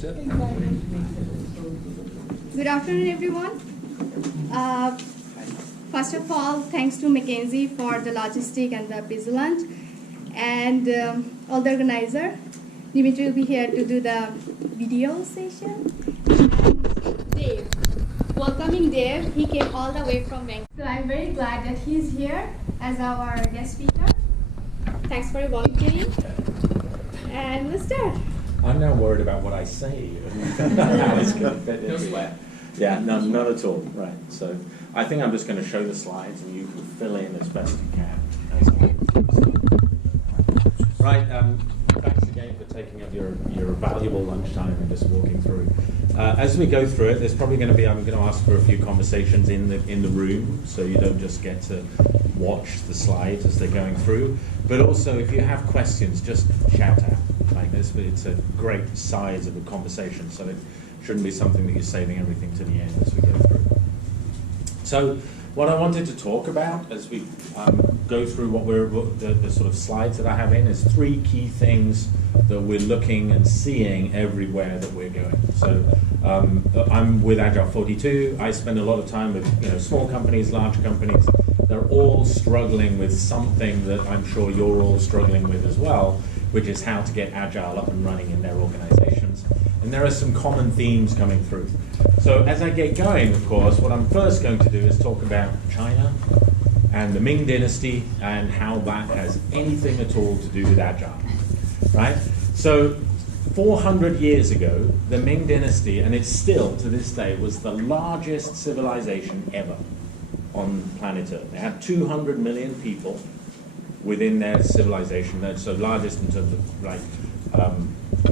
That's it. Good afternoon, everyone. First of all, thanks to Mackenzie for the logistic and the vigilant, and all the organizer. Dimitri will be here to do the video session. And Dave, welcoming Dave. He came all the way from Vancouver. So I'm very glad that he's here as our guest speaker. Thanks for volunteering. And let's start. I'm now worried about what I say. How it's going to fit in. No sweat. Yeah, no, not at all. Right. So I think I'm just going to show the slides, and you can fill in as best you can. Right. Thanks again for taking up your valuable lunchtime and just walking through. As we go through it, there's probably going to be, I'm going to ask for a few conversations in the room, so you don't just get to watch the slides as they're going through. But also, if you have questions, just shout out. Like this, it's a great size of a conversation, so it shouldn't be something that you're saving everything to the end as we go through. So, what I wanted to talk about as we go through the sort of slides that I have in is three key things that we're looking and seeing everywhere that we're going. So I'm with Agile 42. I spend a lot of time with small companies, large companies. They're all struggling with something that I'm sure you're all struggling with as well, which is how to get Agile up and running in their organizations. And there are some common themes coming through. So as I get going, of course, what I'm first going to do is talk about China and the Ming Dynasty and how that has anything at all to do with Agile, right? So 400 years ago, the Ming Dynasty, and it's still to this day, was the largest civilization ever on planet Earth. They had 200 million people within their civilization. That's the largest in terms of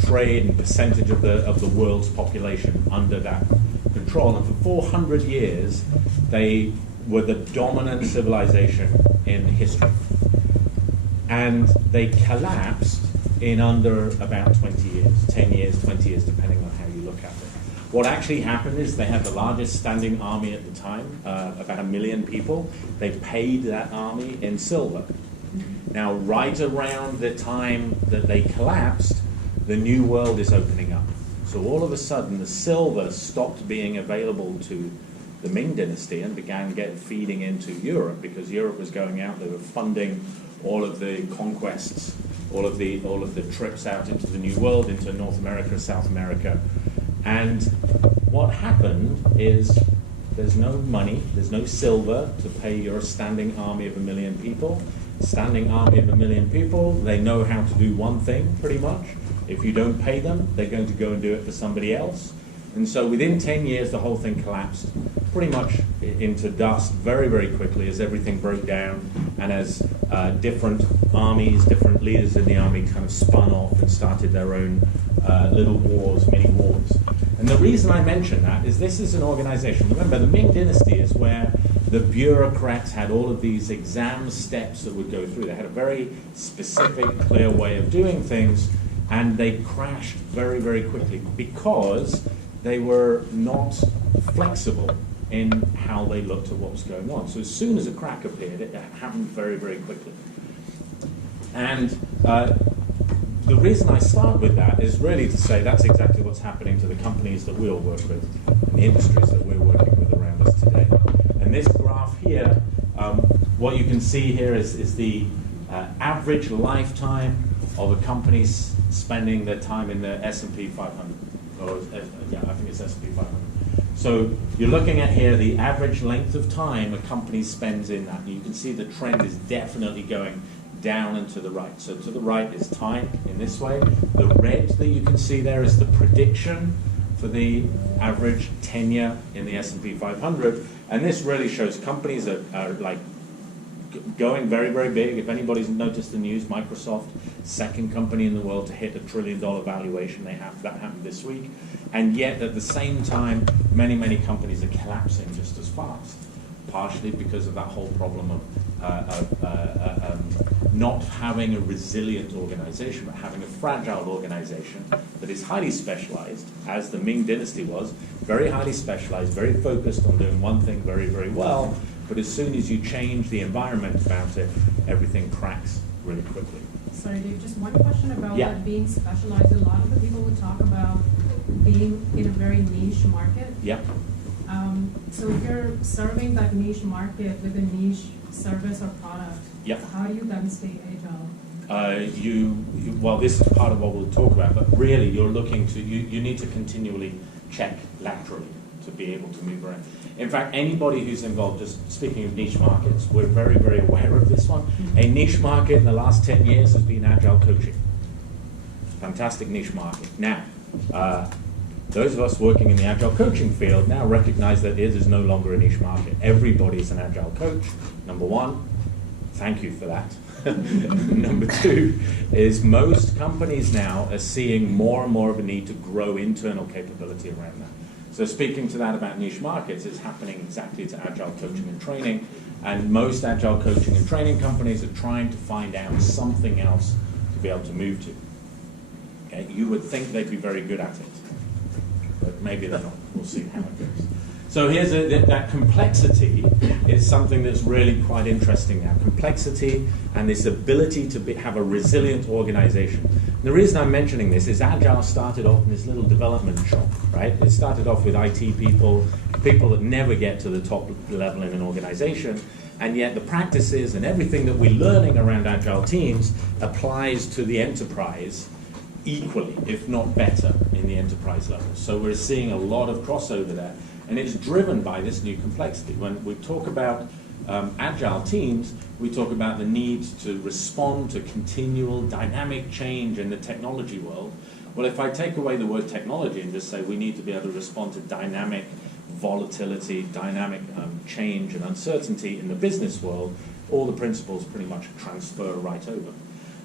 trade and percentage of the world's population under that control. And for 400 years, they were the dominant civilization in history. And they collapsed in under about 20 years, 10 years, 20 years, depending on how you look at it. What actually happened is they had the largest standing army at the time, about 1 million people. They paid that army in silver. Now, right around the time that they collapsed, the new world is opening up. So all of a sudden, the silver stopped being available to the Ming Dynasty and began feeding into Europe, because Europe was going out. They were funding all of the conquests, all of the trips out into the new world, into North America, South America. And what happened is there's no money, there's no silver to pay your standing army of 1 million people. Standing army of 1 million people, they know how to do one thing pretty much. If you don't pay them, they're going to go and do it for somebody else. And so within 10 years, the whole thing collapsed pretty much into dust very, very quickly as everything broke down and as different armies, different leaders in the army kind of spun off and started their own little wars, mini wars. And the reason I mention that is this is an organization. Remember, the Ming Dynasty is where the bureaucrats had all of these exam steps that would go through. They had a very specific, clear way of doing things, and they crashed very, very quickly because they were not flexible in how they looked at what was going on. So as soon as a crack appeared, it happened very, very quickly. And the reason I start with that is really to say that's exactly what's happening to the companies that we all work with, and the industries that we're working with around us today. And this graph here, what you can see here is the average lifetime of a company spending their time in the S&P 500. I think it's S&P 500. So you're looking at here the average length of time a company spends in that. And you can see the trend is definitely going down and to the right. So to the right is time in this way. The red that you can see there is the prediction for the average tenure in the S&P 500. And this really shows companies that are like going very, very big. If anybody's noticed the news, Microsoft, second company in the world to hit $1 trillion valuation. That happened this week. And yet, at the same time, many, many companies are collapsing just as fast, partially because of that whole problem of not having a resilient organization, but having a fragile organization that is highly specialized, as the Ming Dynasty was, very highly specialized, very focused on doing one thing very, very well. But as soon as you change the environment about it, everything cracks really quickly. Sorry, Dave, just one question about that being specialized. A lot of the people would talk about being in a very niche market. Yeah. So if you're serving that niche market with a niche service or product, Yeah. how do you then stay agile? Well, this is part of what we'll talk about, but really you're looking to, you need to continually check laterally to be able to move around. In fact, anybody who's involved, just speaking of niche markets, we're very, very aware of this one. A niche market in the last 10 years has been agile coaching. Fantastic niche market. Now, those of us working in the agile coaching field now recognize that it is no longer a niche market. Everybody is an agile coach, number one. Thank you for that. Number two is most companies now are seeing more and more of a need to grow internal capability around that. So speaking to that about niche markets, it's happening exactly to agile coaching and training, and most agile coaching and training companies are trying to find out something else to be able to move to. Okay? You would think they'd be very good at it, but maybe they're not. We'll see how it goes. So here's that complexity is something that's really quite interesting now. Complexity and this ability to have a resilient organization. The reason I'm mentioning this is Agile started off in this little development shop, right? It started off with IT people that never get to the top level in an organization, and yet the practices and everything that we're learning around Agile teams applies to the enterprise equally, if not better, in the enterprise level. So we're seeing a lot of crossover there. And it's driven by this new complexity. When we talk about agile teams, we talk about the need to respond to continual dynamic change in the technology world. Well, if I take away the word technology and just say we need to be able to respond to dynamic volatility, dynamic change and uncertainty in the business world, all the principles pretty much transfer right over.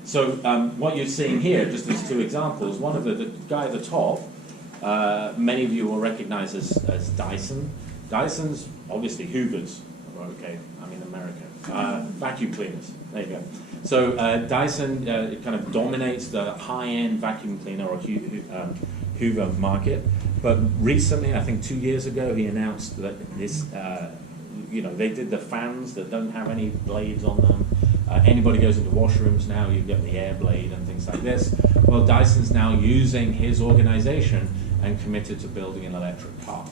So what you're seeing here, just as two examples, one of the guy at the top, many of you will recognize as Dyson. Dyson's obviously Hoovers, okay, I'm in America. Vacuum cleaners, there you go. So Dyson kind of dominates the high-end vacuum cleaner or Hoover market. But recently, I think 2 years ago, he announced that this, they did the fans that don't have any blades on them. Anybody goes into washrooms now, you get the air blade and things like this. Well, Dyson's now using his organization and committed to building an electric car.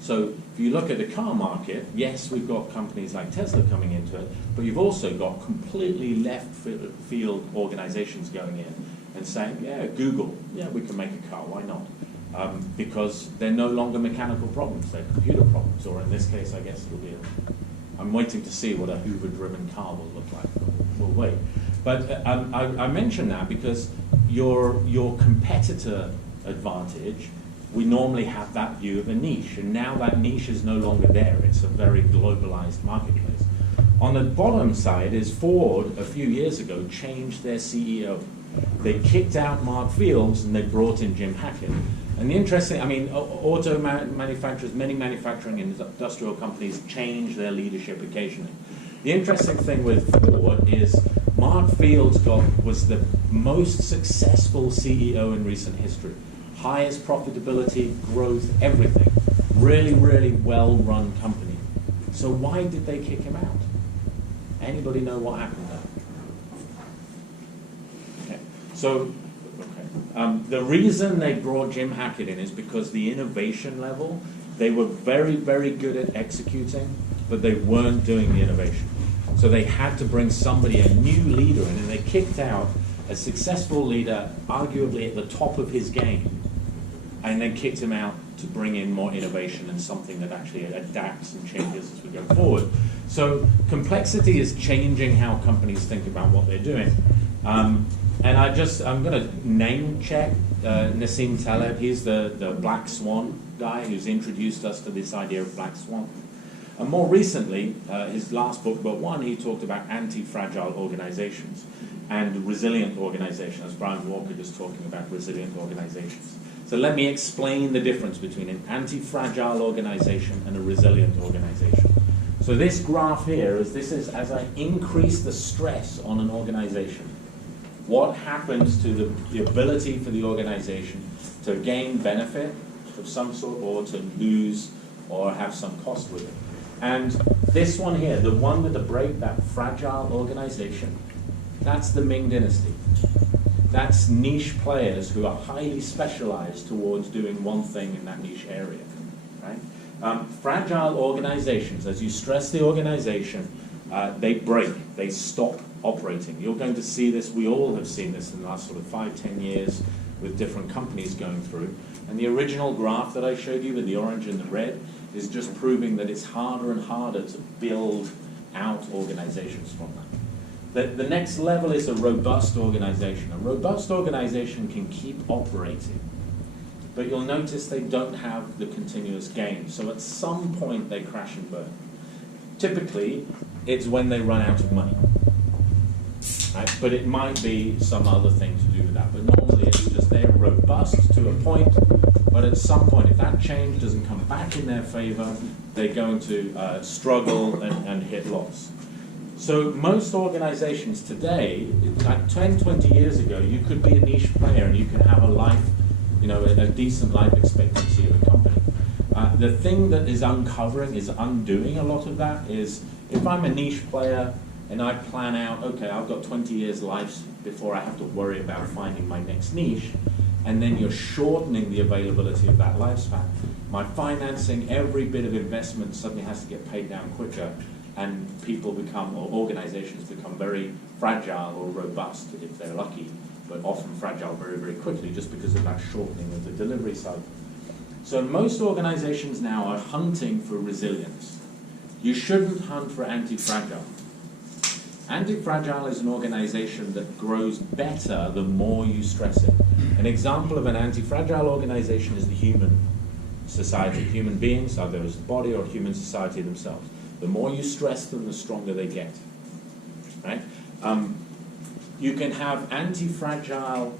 So if you look at the car market, yes, we've got companies like Tesla coming into it, but you've also got completely left field organizations going in and saying, yeah, Google, yeah, we can make a car, why not? Because they're no longer mechanical problems, they're computer problems, or in this case, I guess it'll be I'm waiting to see what a Hoover-driven car will look like. We'll wait. But I mention that because your competitor advantage, we normally have that view of a niche, and now that niche is no longer there. It's a very globalized marketplace. On the bottom side is Ford, a few years ago, changed their CEO. They kicked out Mark Fields and they brought in Jim Hackett. And the interesting, auto manufacturers, many manufacturing and industrial companies change their leadership occasionally. The interesting thing with Ford is Mark Fields was the most successful CEO in recent history. Highest profitability, growth, everything. Really, really well-run company. So why did they kick him out? Anybody know what happened there? Okay. So, the reason they brought Jim Hackett in is because the innovation level, they were very, very good at executing, but they weren't doing the innovation. So they had to bring somebody, a new leader in, and they kicked out a successful leader, arguably at the top of his game, and then kicked him out to bring in more innovation and something that actually adapts and changes as we go forward. So complexity is changing how companies think about what they're doing. And I'm going to name check Nassim Taleb. He's the Black Swan guy who's introduced us to this idea of Black Swan. And more recently, his last book, but one, he talked about anti-fragile organizations and resilient organizations, as Brian Walker just talking about resilient organizations. So let me explain the difference between an anti-fragile organization and a resilient organization. So this graph here is as I increase the stress on an organization, what happens to the ability for the organization to gain benefit of some sort or to lose or have some cost with it. And this one here, the one with the break, that fragile organization, that's the Ming Dynasty. That's niche players who are highly specialized towards doing one thing in that niche area, right? Fragile organizations, as you stress the organization, they break, they stop operating. You're going to see this, we all have seen this in the last sort of 5-10 years with different companies going through. And the original graph that I showed you with the orange and the red is just proving that it's harder and harder to build out organizations from that. The next level is a robust organization. A robust organization can keep operating, but you'll notice they don't have the continuous gain. So at some point they crash and burn. Typically, it's when they run out of money. Right? But it might be some other thing to do with that. But normally it's just they're robust to a point, but at some point, if that change doesn't come back in their favor, they're going to struggle and hit loss. So most organizations today, like 10, 20 years ago, you could be a niche player and you could have a life, a decent life expectancy of a company. The thing that is undoing a lot of that is if I'm a niche player and I plan out, okay, I've got 20 years life before I have to worry about finding my next niche, and then you're shortening the availability of that lifespan. My financing, every bit of investment suddenly has to get paid down quicker, and people become, or organizations become very fragile or robust if they're lucky, but often fragile very, very quickly just because of that shortening of the delivery cycle. So most organizations now are hunting for resilience. You shouldn't hunt for anti-fragile. Anti-fragile is an organization that grows better the more you stress it. An example of an anti-fragile organization is the human society, human beings, either as a body or human society themselves. The more you stress them, the stronger they get, right? You can have anti-fragile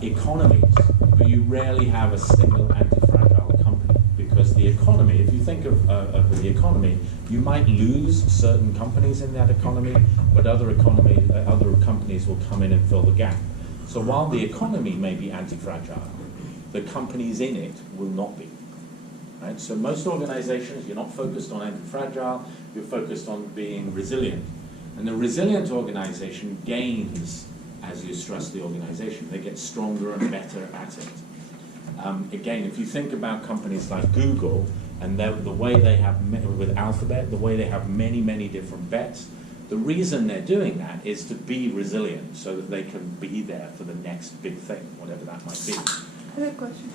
economies, but you rarely have a single anti-fragile company, because the economy, if you think of the economy, you might lose certain companies in that economy, but other companies will come in and fill the gap. So while the economy may be anti-fragile, the companies in it will not be. Right? So most organizations, you're not focused on anti-fragile, you're focused on being resilient. And the resilient organization gains as you stress the organization. They get stronger and better at it. Again, if you think about companies like Google and the way they have, with Alphabet, the way they have many, many different bets, the reason they're doing that is to be resilient so that they can be there for the next big thing, whatever that might be. I have a question.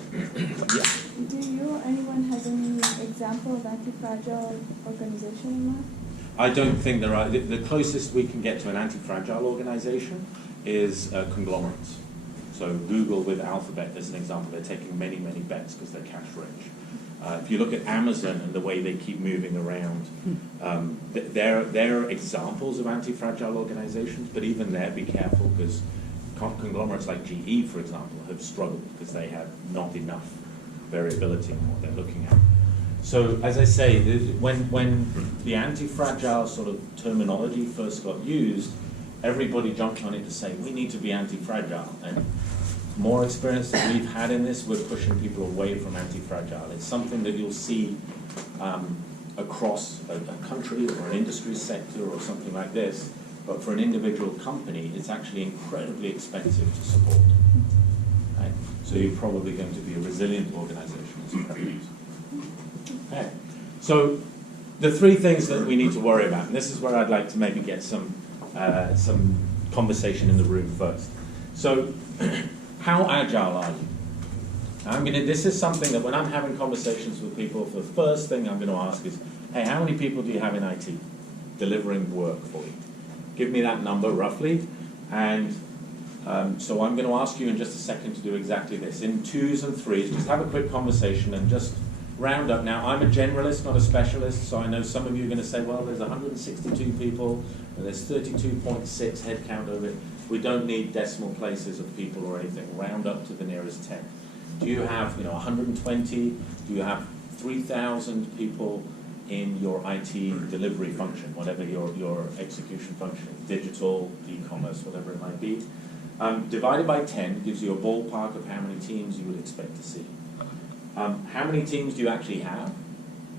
Yeah. Do you or anyone have any example of anti-fragile organization in mind? I don't think there are. The closest we can get to an anti-fragile organization is conglomerates. So Google with Alphabet, as an example, they're taking many, many bets because they're cash rich. If you look at Amazon and the way they keep moving around, they're examples of anti-fragile organizations, but even there, be careful, because conglomerates like GE, for example, have struggled because they have not enough variability in what they're looking at. So, as I say, when the anti-fragile sort of terminology first got used, everybody jumped on it to say, we need to be anti-fragile. And more experience that we've had in this, we're pushing people away from anti-fragile. It's something that you'll see across a country or an industry sector or something like this. But for an individual company, it's actually incredibly expensive to support. Right? So you're probably going to be a resilient organization as a preference. Okay. So the three things that we need to worry about, and this is where I'd like to maybe get some conversation in the room first. So how agile are you? This is something that when I'm having conversations with people, the first thing I'm going to ask is, hey, how many people do you have in IT delivering work for you? Give me that number roughly, and so I'm going to ask you in just a second to do exactly this. In 2s and 3s, just have a quick conversation and just round up. Now, I'm a generalist, not a specialist, so I know some of you are going to say, well, there's 162 people, and there's 32.6 headcount of it. We don't need decimal places of people or anything. Round up to the nearest 10. Do you have 120? Do you have 3,000 people in your IT delivery function, whatever your execution function, digital, e-commerce, whatever it might be? Divided by 10 gives you a ballpark of how many teams you would expect to see. How many teams do you actually have?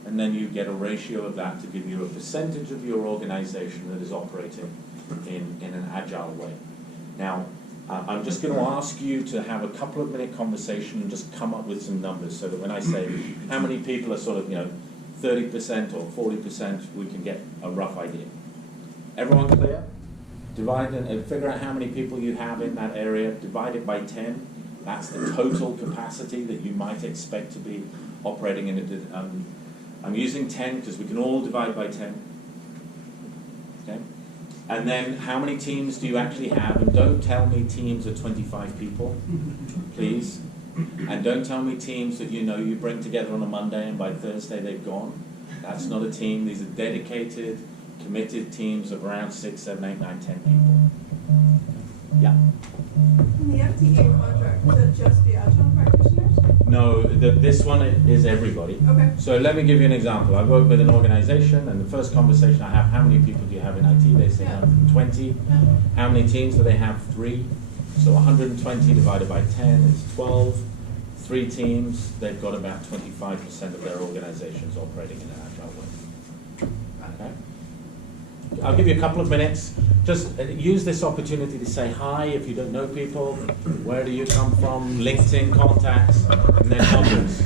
And then you get a ratio of that to give you a percentage of your organization that is operating in an agile way. Now, I'm just going to ask you to have a couple of minute conversation and just come up with some numbers so that when I say how many people are sort of, 30% or 40%, we can get a rough idea. Everyone clear? Divide and figure out how many people you have in that area, divide it by 10. That's the total capacity that you might expect to be operating in a, I'm using 10 because we can all divide by 10. Okay? And then how many teams do you actually have? And don't tell me teams of 25 people, please. And don't tell me teams that you bring together on a Monday and by Thursday they've gone. That's not a team. These are dedicated, committed teams of around 6, 7, 8, 9, 10 people. Yeah? In the FTA contract, is that just the Agile practitioners? No, this one is everybody. Okay. So let me give you an example. I work with an organization, and the first conversation I have, how many people do you have in IT? They say 120. How many teams do they have? 3. So 120 divided by 10 is 12. 3 teams, they've got about 25% of their organizations operating in an agile way. Okay? I'll give you a couple of minutes. Just use this opportunity to say hi if you don't know people. Where do you come from? LinkedIn contacts, and then numbers.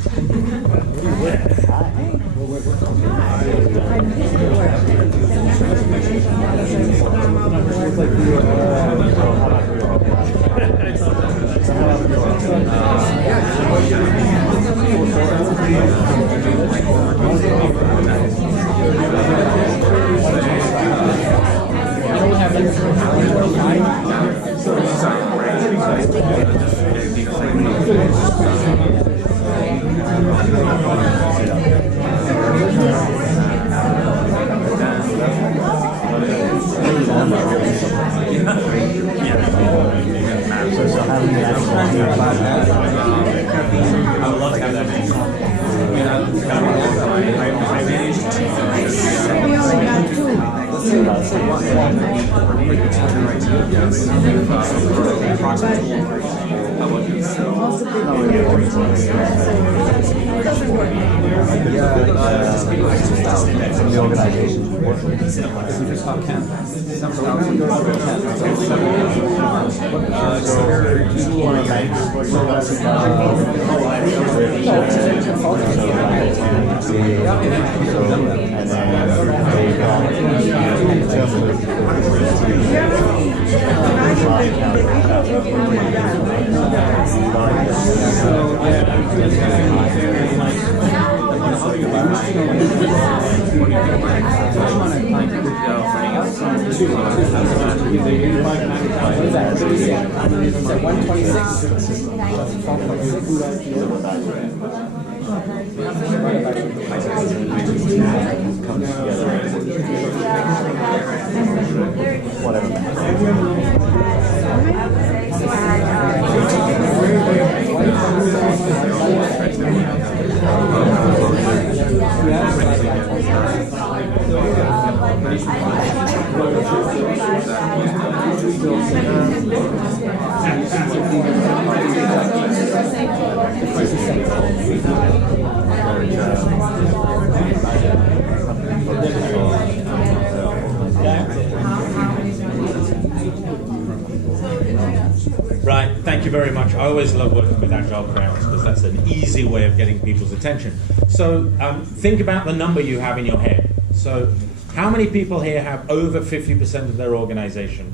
Right, thank you very much. I always love working with Agile Crayons because that's an easy way of getting people's attention. So think about the number you have in your head. So how many people here have over 50% of their organization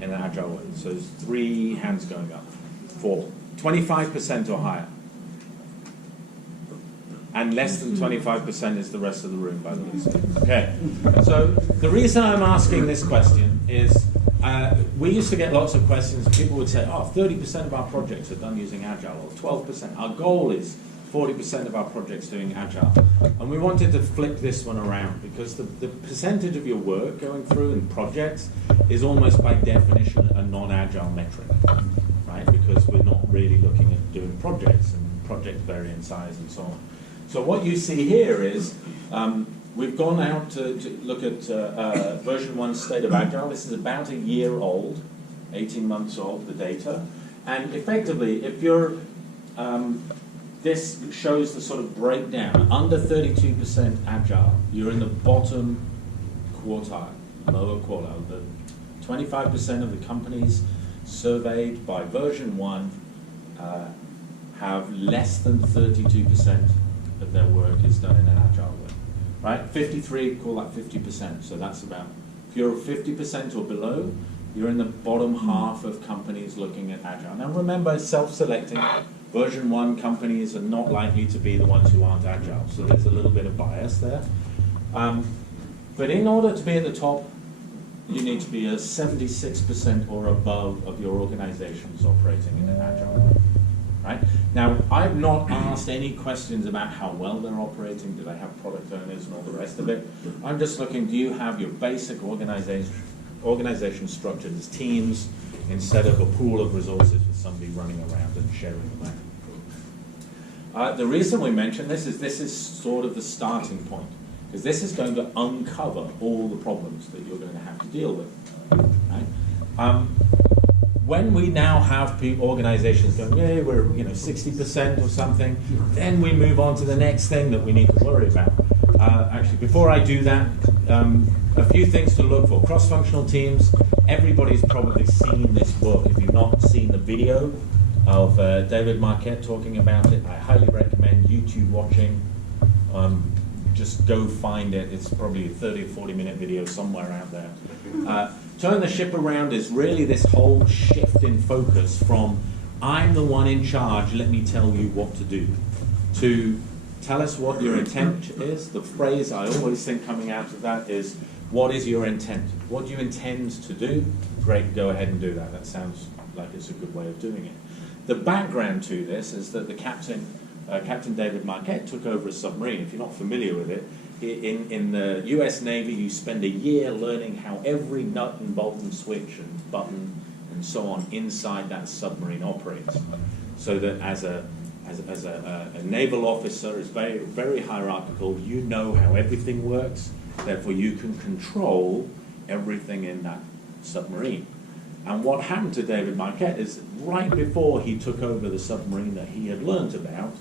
in an Agile way? So there's 3 hands going up. 4. 25% or higher. And less than 25% is the rest of the room, by the way. Okay, so the reason I'm asking this question is we used to get lots of questions. People would say, 30% of our projects are done using Agile, or 12%. Our goal is 40% of our projects doing Agile. And we wanted to flip this one around because the percentage of your work going through in projects is almost by definition a non-Agile metric, right? Because we're not really looking at doing projects, and projects vary in size and so on. So what you see here is we've gone out to look at version 1 state of Agile. This is about a year old, 18 months old, the data. And effectively, if you're, this shows the sort of breakdown. Under 32% Agile, you're in the bottom quartile, lower quartile. The 25% of the companies surveyed by version 1 have less than 32% of their work is done in an agile way. Right? 53, call that 50%. So that's about, if you're 50% or below, you're in the bottom half of companies looking at agile. Now remember, self-selecting. Version 1 companies are not likely to be the ones who aren't agile. So there's a little bit of bias there. But in order to be at the top, you need to be a 76% or above of your organizations operating in an agile way. Right? Now, I've not asked any questions about how well they're operating, do they have product owners and all the rest of it. I'm just looking, do you have your basic organization structured as teams instead of a pool of resources with somebody running around and sharing them out? The reason we mention this is sort of the starting point, because this is going to uncover all the problems that you're going to have to deal with. Right? When we now have organizations going, yeah, we're 60% or something, then we move on to the next thing that we need to worry about. Actually, before I do that, a few things to look for. Cross-functional teams, everybody's probably seen this book. If you've not seen the video of David Marquette talking about it, I highly recommend YouTube watching. Just go find it. It's probably a 30 or 40 minute video somewhere out there. Turn the ship around is really this whole shift in focus from I'm the one in charge, let me tell you what to do, to tell us what your intent is. The phrase I always think coming out of that is, what is your intent? What do you intend to do? Great, go ahead and do that. That sounds like it's a good way of doing it. The background to this is that the Captain David Marquette took over a submarine. If you're not familiar with it, in the US Navy, you spend a year learning how every nut and bolt and switch and button and so on inside that submarine operates. So that as a naval officer is very, very hierarchical, you know how everything works, therefore you can control everything in that submarine. And what happened to David Marquette is right before he took over the submarine that he had learned about,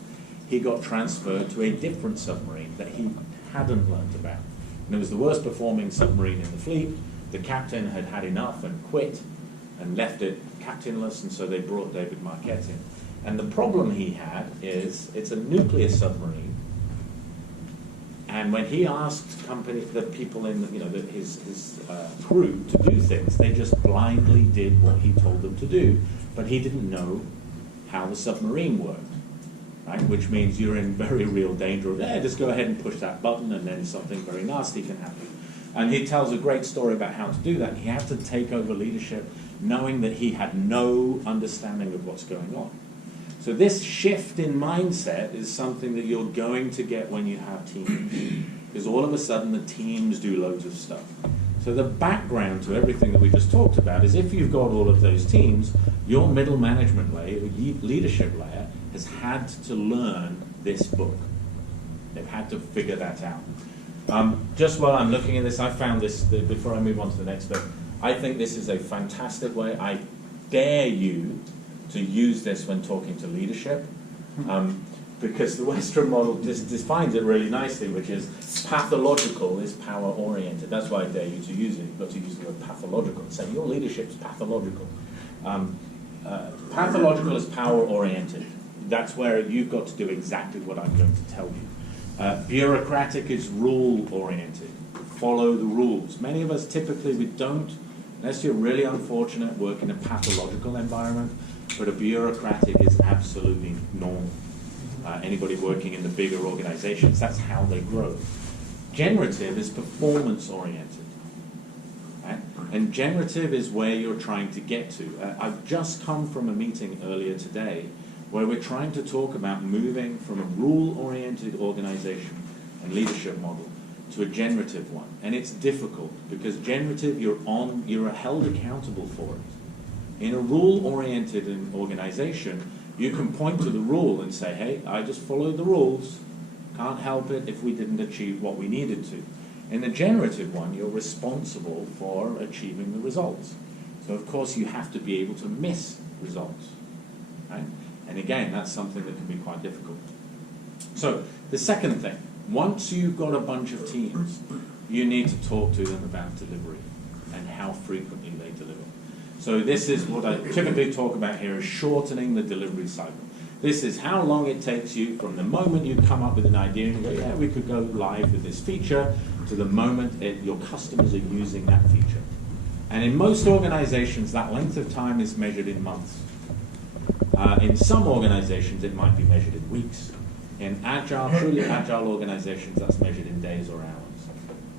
he got transferred to a different submarine that he hadn't learned about. And it was the worst performing submarine in the fleet. The captain had had enough and quit and left it captainless, and so they brought David Marquette in. And the problem he had is it's a nuclear submarine, and when he asked the people in his crew to do things, they just blindly did what he told them to do, but he didn't know how the submarine worked. Right? Which means you're in very real danger of, just go ahead and push that button and then something very nasty can happen. And he tells a great story about how to do that. He had to take over leadership knowing that he had no understanding of what's going on. So this shift in mindset is something that you're going to get when you have teams. Because all of a sudden the teams do loads of stuff. So the background to everything that we just talked about is if you've got all of those teams, your middle management layer, leadership layer, has had to learn this book. They've had to figure that out. Just while I'm looking at this, I found this, before I move on to the next bit, I think this is a fantastic way. I dare you to use this when talking to leadership, because the Western model defines it really nicely, which is pathological is power-oriented. That's why I dare you to use it. You've got to use the word pathological and say your leadership's pathological. Pathological is power-oriented. That's where you've got to do exactly what I'm going to tell you. Bureaucratic is rule-oriented. Follow the rules. Many of us typically, we don't, unless you're really unfortunate, work in a pathological environment, but a bureaucratic is absolutely normal. Anybody working in the bigger organizations, that's how they grow. Generative is performance-oriented. Right? And generative is where you're trying to get to. I've just come from a meeting earlier today where we're trying to talk about moving from a rule-oriented organization and leadership model to a generative one. And it's difficult because generative, you're held accountable for it. In a rule-oriented organization, you can point to the rule and say, hey, I just followed the rules. Can't help it if we didn't achieve what we needed to. In the generative one, you're responsible for achieving the results. So, of course, you have to be able to miss results. Right? And again, that's something that can be quite difficult. So, the second thing, once you've got a bunch of teams, you need to talk to them about delivery and how frequently they deliver. So this is what I typically talk about here, is shortening the delivery cycle. This is how long it takes you from the moment you come up with an idea and go, yeah, we could go live with this feature, to the moment your customers are using that feature. And in most organizations, that length of time is measured in months. In some organizations, it might be measured in weeks. In agile, truly agile organizations, that's measured in days or hours.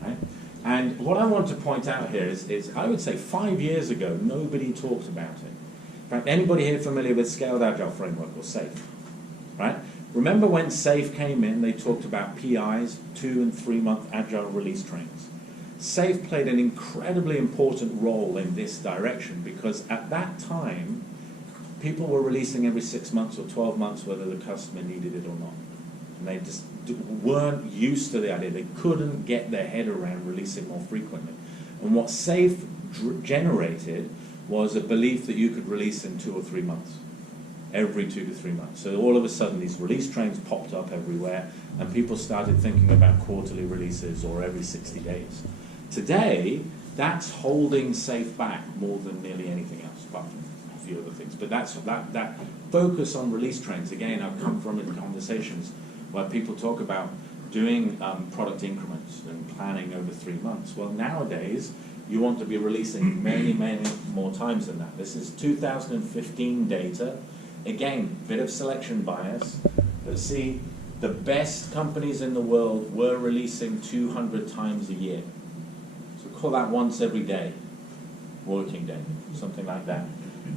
Right? And what I want to point out here is I would say 5 years ago, nobody talked about it. In fact, anybody here familiar with Scaled Agile Framework or SAFe? Right? Remember when SAFe came in, they talked about PIs, 2 and 3 month agile release trains. SAFe played an incredibly important role in this direction because at that time, people were releasing every 6 months or 12 months whether the customer needed it or not. And they just weren't used to the idea. They couldn't get their head around releasing more frequently. And what SAFe generated was a belief that you could release in 2 or 3 months, every 2 to 3 months. So all of a sudden these release trains popped up everywhere and people started thinking about quarterly releases or every 60 days. Today, that's holding SAFe back more than nearly anything else, apart from a few other things. But that focus on release trains, again, I've come from in conversations where people talk about doing product increments and planning over 3 months. Well, nowadays, you want to be releasing many, many more times than that. This is 2015 data. Again, bit of selection bias. But see, the best companies in the world were releasing 200 times a year. So call that once every day, working day, something like that.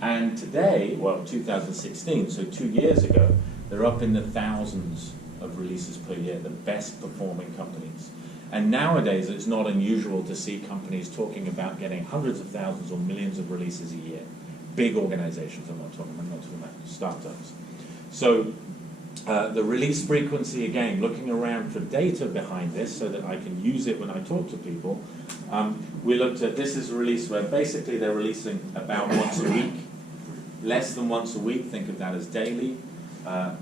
And today, well, 2016, so 2 years ago, they're up in the thousands of releases per year, the best performing companies. And nowadays, it's not unusual to see companies talking about getting hundreds of thousands or millions of releases a year. Big organizations, I'm not talking about startups. So the release frequency, again, looking around for data behind this so that I can use it when I talk to people. We looked at, this is a release where basically they're releasing about once a week, less than once a week, think of that as daily,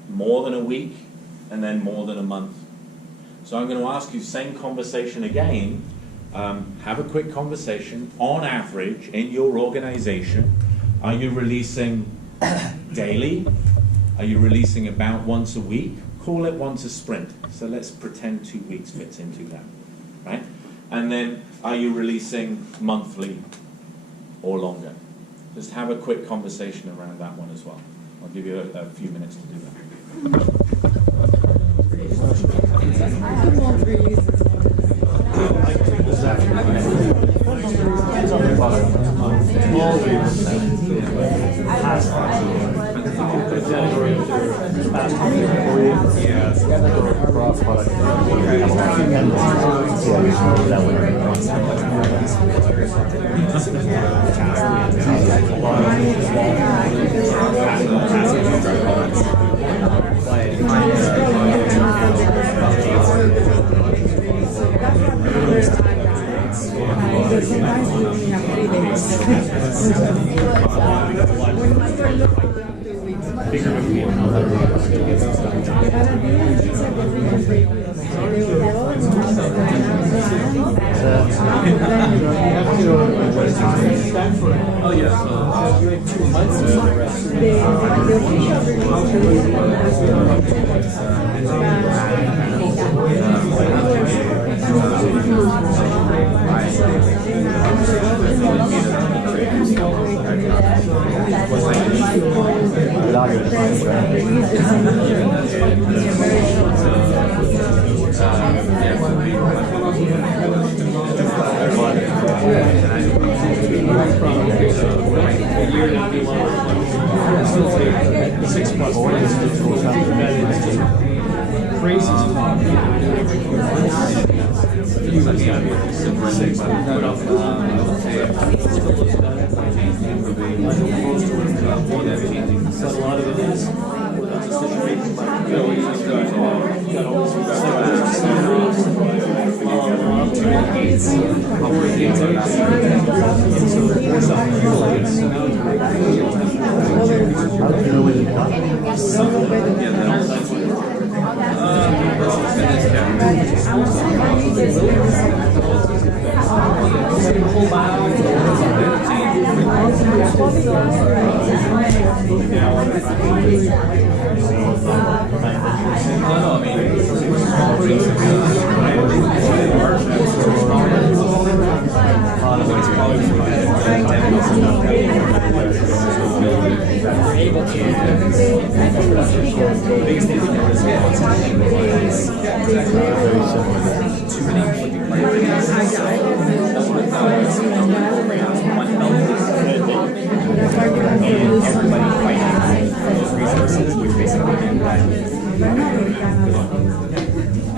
more than a week, and then more than a month. So I'm going to ask you, same conversation again, have a quick conversation. On average, in your organization, are you releasing daily? Are you releasing about once a week? Call it once a sprint. So let's pretend 2 weeks fits into that, right? And then, are you releasing monthly or longer? Just have a quick conversation around that one as well. I'll give you a few minutes to do that.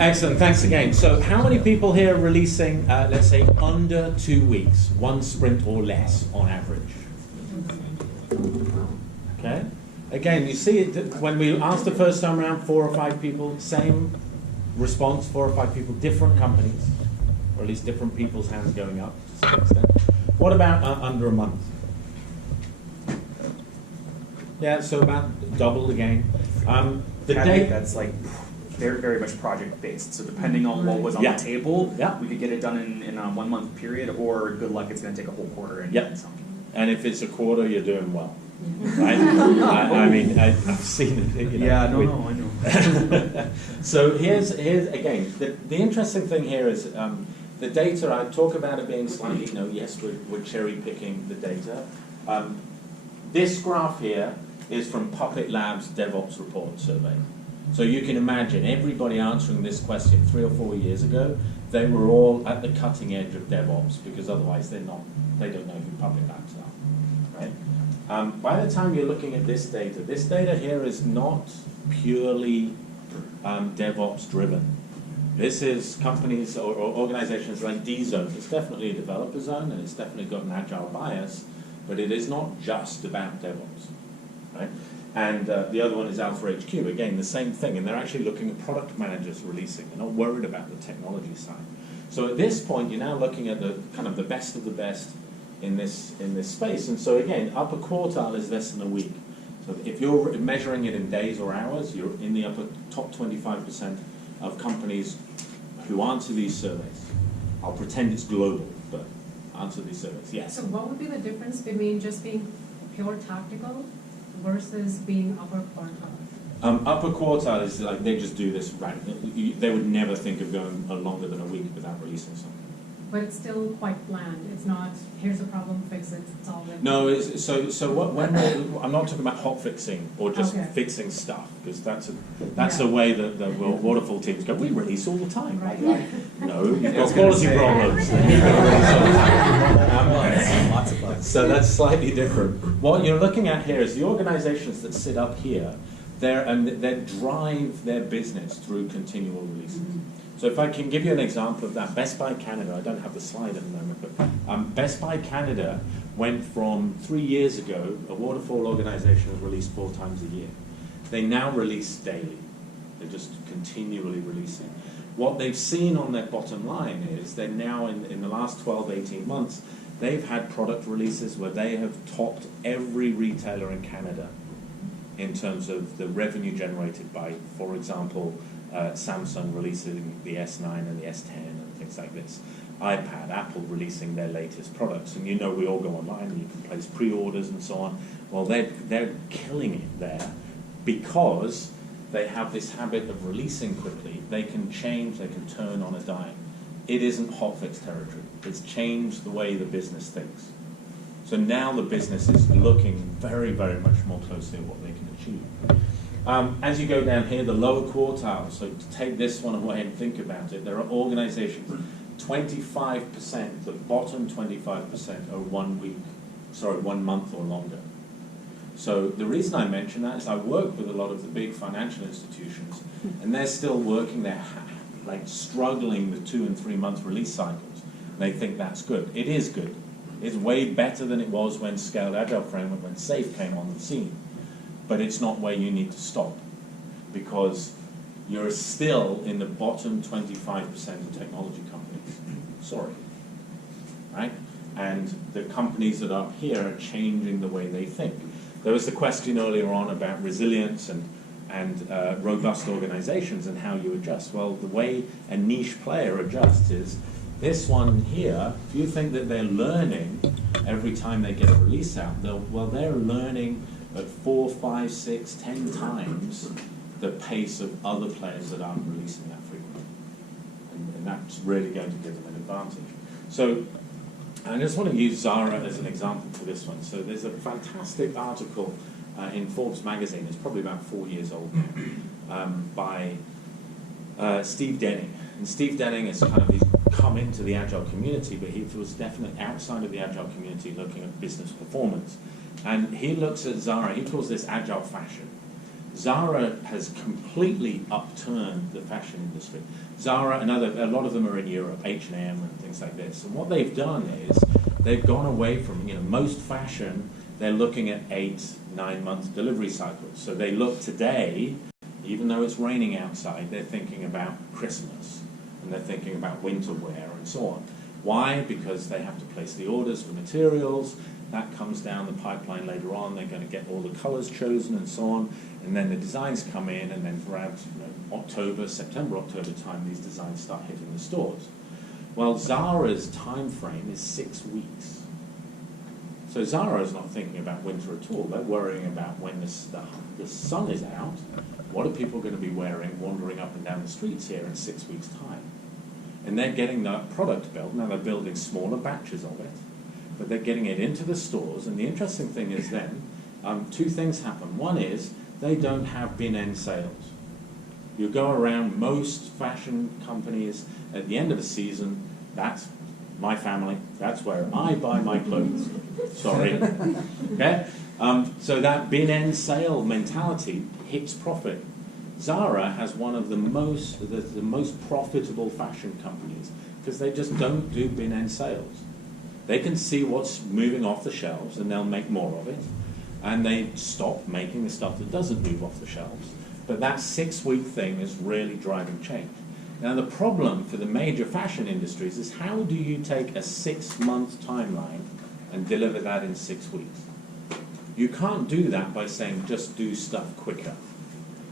Excellent, thanks again. So how many people here are releasing, let's say, under 2 weeks, one sprint or less on average? Okay. Again, you see it when we asked the first time around, 4 or 5 people, same response, 4 or 5 people, different companies, or at least different people's hands going up to some extent. What about under a month? Yeah, so about double again. The date that's like they're very much project based. So depending on what was on the table, we could get it done in a 1 month period, or good luck, it's going to take a whole quarter and something. And if it's a quarter, you're doing well. Right? I mean, I've seen it. You know, I know. So here's again, the interesting thing here is the data. I talk about it being slightly, yes, we're cherry picking the data. This graph here is from Puppet Labs DevOps Report Survey. So you can imagine everybody answering this question 3 or 4 years ago, they were all at the cutting edge of DevOps, because otherwise they don't know who Puppet Labs are, right? By the time you're looking at this data here is not purely DevOps driven. This is companies or organizations like D-Zone. It's definitely a developer zone, and it's definitely got an agile bias, but it is not just about DevOps, right? And the other one is Alpha HQ. Again, the same thing, and they're actually looking at product managers releasing. They're not worried about the technology side. So at this point, you're now looking at the kind of the best of the best in this space. And so again, upper quartile is less than a week. So if you're measuring it in days or hours, you're in the top 25% of companies who answer these surveys. I'll pretend it's global, but answer these surveys. Yes. So what would be the difference between just being pure tactical versus being upper quartile? Upper quartile is like they just do this right. They would never think of going longer than a week without releasing something. But it's still quite bland. It's not, here's a problem, fix it, solve it. No, I'm not talking about hot fixing or just fixing stuff, because that's the way that the waterfall teams go. We release all the time. Right. No, you've got quality problems. Lots of bugs. So that's slightly different. What you're looking at here is the organizations that sit up here, they drive their business through continual releases. So if I can give you an example of that, Best Buy Canada, I don't have the slide at the moment, but Best Buy Canada went from 3 years ago, a waterfall organization was released 4 times a year. They now release daily. They're just continually releasing. What they've seen on their bottom line is they're now, in the last 12, 18 months, they've had product releases where they have topped every retailer in Canada in terms of the revenue generated by, for example, Samsung releasing the S9 and the S10 and things like this. iPad, Apple releasing their latest products. And we all go online and you can place pre-orders and so on. Well, they're killing it there because they have this habit of releasing quickly. They can change, they can turn on a dime. It isn't hotfix territory. It's changed the way the business thinks. So now the business is looking very, very much more closely at what they can achieve. As you go down here, the lower quartile, so to take this one away and think about it, there are organizations, 25%, the bottom 25% are 1 month or longer. So the reason I mention that is I work with a lot of the big financial institutions, and they're still working, they're like struggling with 2 and 3 month release cycles. And they think that's good. It is good. It's way better than it was when Scaled Agile Framework, when SAFe came on the scene. But it's not where you need to stop, because you're still in the bottom 25% of technology companies. Sorry. Right? And the companies that are up here are changing the way they think. There was the question earlier on about resilience and robust organizations and how you adjust. Well, the way a niche player adjusts is this one here. If you think that they're learning every time they get a release out, they're learning at 4, 5, 6, 10 times the pace of other players that aren't releasing that frequently. And that's really going to give them an advantage. So I just want to use Zara as an example for this one. So there's a fantastic article in Forbes magazine. It's probably about 4 years old now. by Steve Denning. And Steve Denning is kind of, he's come into the Agile community, but he was definitely outside of the Agile community looking at business performance. And he looks at Zara, he calls this Agile fashion. Zara has completely upturned the fashion industry. Zara and a lot of them are in Europe, H&M and things like this. And what they've done is they've gone away from, most fashion, they're looking at 8-9 month delivery cycles. So they look today, even though it's raining outside, they're thinking about Christmas and they're thinking about winter wear and so on. Why? Because they have to place the orders for materials. That comes down the pipeline later on. They're going to get all the colors chosen and so on. And then the designs come in, and then throughout September, October time, these designs start hitting the stores. Well, Zara's time frame is 6 weeks. So Zara is not thinking about winter at all. They're worrying about when the sun is out. What are people going to be wearing, wandering up and down the streets here in 6 weeks' time? And they're getting that product built. Now they're building smaller batches of it, but they're getting it into the stores. And the interesting thing is then, two things happen. One is they don't have bin-end sales. You go around most fashion companies at the end of the season, that's my family, that's where I buy my clothes. Sorry. Okay? So that bin-end sale mentality hits profit. Zara has one of the most profitable fashion companies because they just don't do bin-end sales. They can see what's moving off the shelves and they'll make more of it. And they stop making the stuff that doesn't move off the shelves. But that 6 week thing is really driving change. Now the problem for the major fashion industries is how do you take a 6 month timeline and deliver that in 6 weeks? You can't do that by saying just do stuff quicker.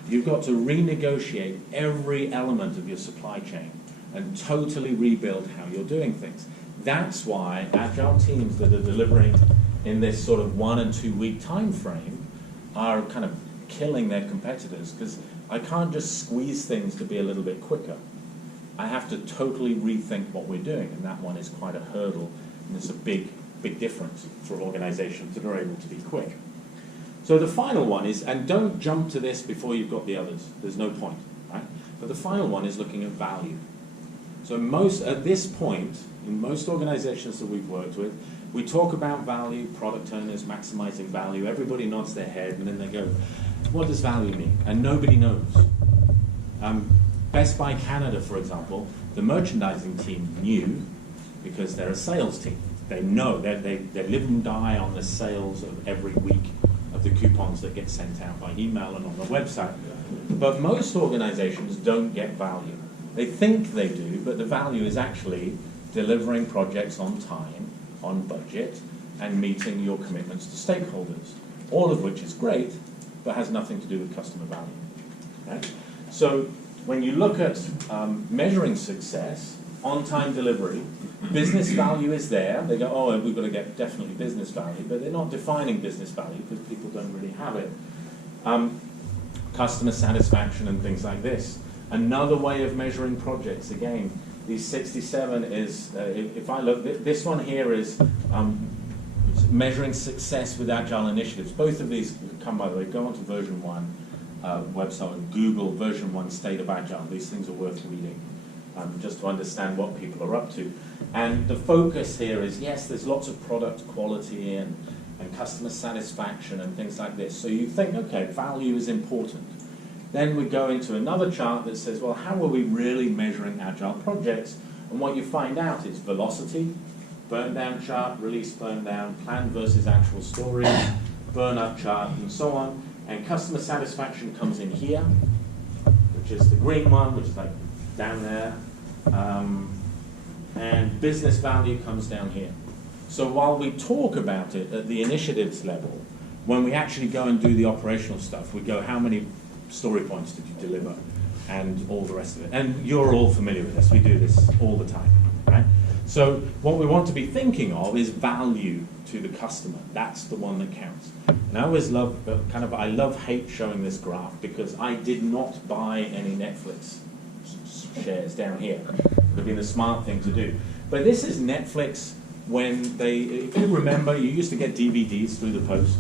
You've got to renegotiate every element of your supply chain and totally rebuild how you're doing things. That's why Agile teams that are delivering in this sort of 1 and 2 week time frame are kind of killing their competitors, because I can't just squeeze things to be a little bit quicker. I have to totally rethink what we're doing, and that one is quite a hurdle, and it's a big difference for organizations that are able to be quick. So the final one is, and don't jump to this before you've got the others, there's no point, right? But the final one is looking at value. So at this point, in most organizations that we've worked with, we talk about value, product owners maximizing value, everybody nods their head, and then they go, what does value mean? And nobody knows. Best Buy Canada, for example, the merchandising team knew because they're a sales team. They know, they live and die on the sales of every week of the coupons that get sent out by email and on the website. But most organizations don't get value. They think they do, but the value is actually delivering projects on time, on budget, and meeting your commitments to stakeholders, all of which is great, but has nothing to do with customer value. Right? So when you look at measuring success, on-time delivery, business value is there. They go, oh, we've got to get definitely business value, but they're not defining business value because people don't really have it. Customer satisfaction and things like this. Another way of measuring projects, again, these 67 is, if I look, this one here is measuring success with Agile initiatives. Both of these come, by the way, go onto version 1 website and Google version 1 state of Agile. These things are worth reading just to understand what people are up to. And the focus here is, yes, there's lots of product quality and customer satisfaction and things like this. So you think, okay, value is important. Then we go into another chart that says, well, how are we really measuring Agile projects? And what you find out is velocity, burn down chart, release burn down, plan versus actual stories, burn up chart, and so on. And customer satisfaction comes in here, which is the green one, which is like down there. And business value comes down here. So while we talk about it at the initiatives level, when we actually go and do the operational stuff, we go, how many story points did you deliver, and all the rest of it. And you're all familiar with this. We do this all the time, right? So what we want to be thinking of is value to the customer. That's the one that counts. And I always love, I love-hate showing this graph because I did not buy any Netflix shares down here. It would have been the smart thing to do. But this is Netflix when they, if you remember, you used to get DVDs through the post,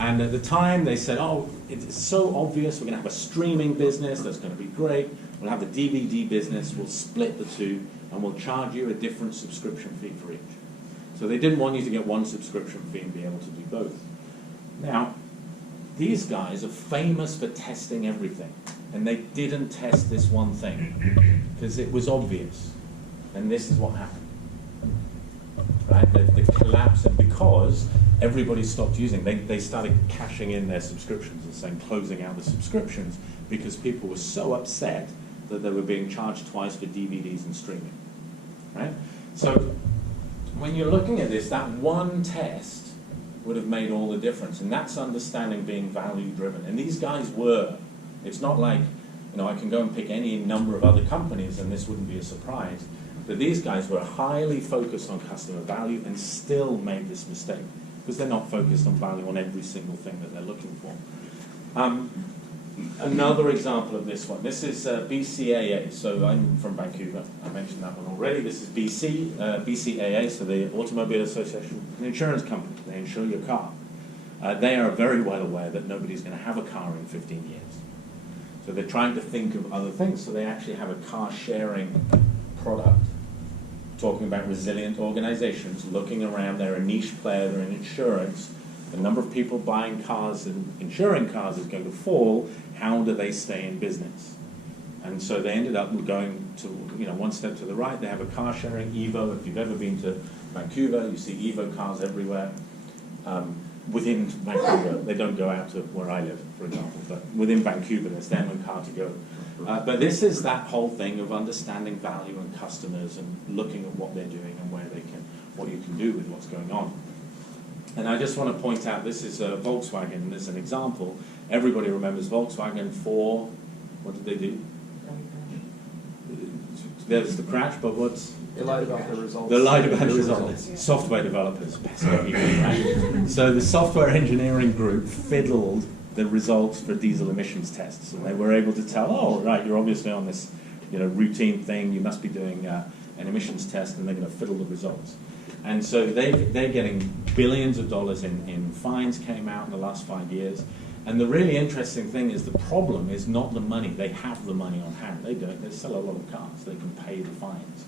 and at the time they said, oh, it's so obvious, we're going to have a streaming business, that's going to be great, we'll have the DVD business, we'll split the two, and we'll charge you a different subscription fee for each. So they didn't want you to get one subscription fee and be able to do both. Now, these guys are famous for testing everything, and they didn't test this one thing, because it was obvious, and this is what happened. Right, the collapse, and because everybody stopped using, they started cashing in their subscriptions and saying closing out the subscriptions because people were so upset that they were being charged twice for DVDs and streaming. Right? So when you're looking at this, that one test would have made all the difference, and that's understanding being value driven. And these guys were. It's not like, you know, I can go and pick any number of other companies and this wouldn't be a surprise. But these guys were highly focused on customer value and still made this mistake because they're not focused on value on every single thing that they're looking for. Another example of this one. This is BCAA. So I'm from Vancouver. I mentioned that one already. This is BCAA, so the Automobile Association, an insurance company. They insure your car. They are very well aware that nobody's going to have a car in 15 years. So they're trying to think of other things. So they actually have a car sharing product, talking about resilient organizations, looking around, they're a niche player, they're in insurance, the number of people buying cars and insuring cars is going to fall, how do they stay in business? And so they ended up going to, you know, one step to the right, they have a car sharing, Evo, if you've ever been to Vancouver, you see Evo cars everywhere. Within Vancouver, they don't go out to where I live, for example, but within Vancouver, there's them and car to go. But this is that whole thing of understanding value and customers and looking at what they're doing and where they can, what you can do with what's going on. And I just want to point out, this is Volkswagen as an example. Everybody remembers Volkswagen for, what did they do? There's the crash, but what's... They lied about the results. They lied about the results. Software developers, best people, right? So the software engineering group fiddled the results for diesel emissions tests, and they were able to tell, oh, right, you're obviously on this, you know, routine thing. You must be doing an emissions test, and they're going to fiddle the results. And so they're getting billions of dollars in fines came out in the last 5 years. And the really interesting thing is the problem is not the money. They have the money on hand. They don't. They sell a lot of cars. They can pay the fines.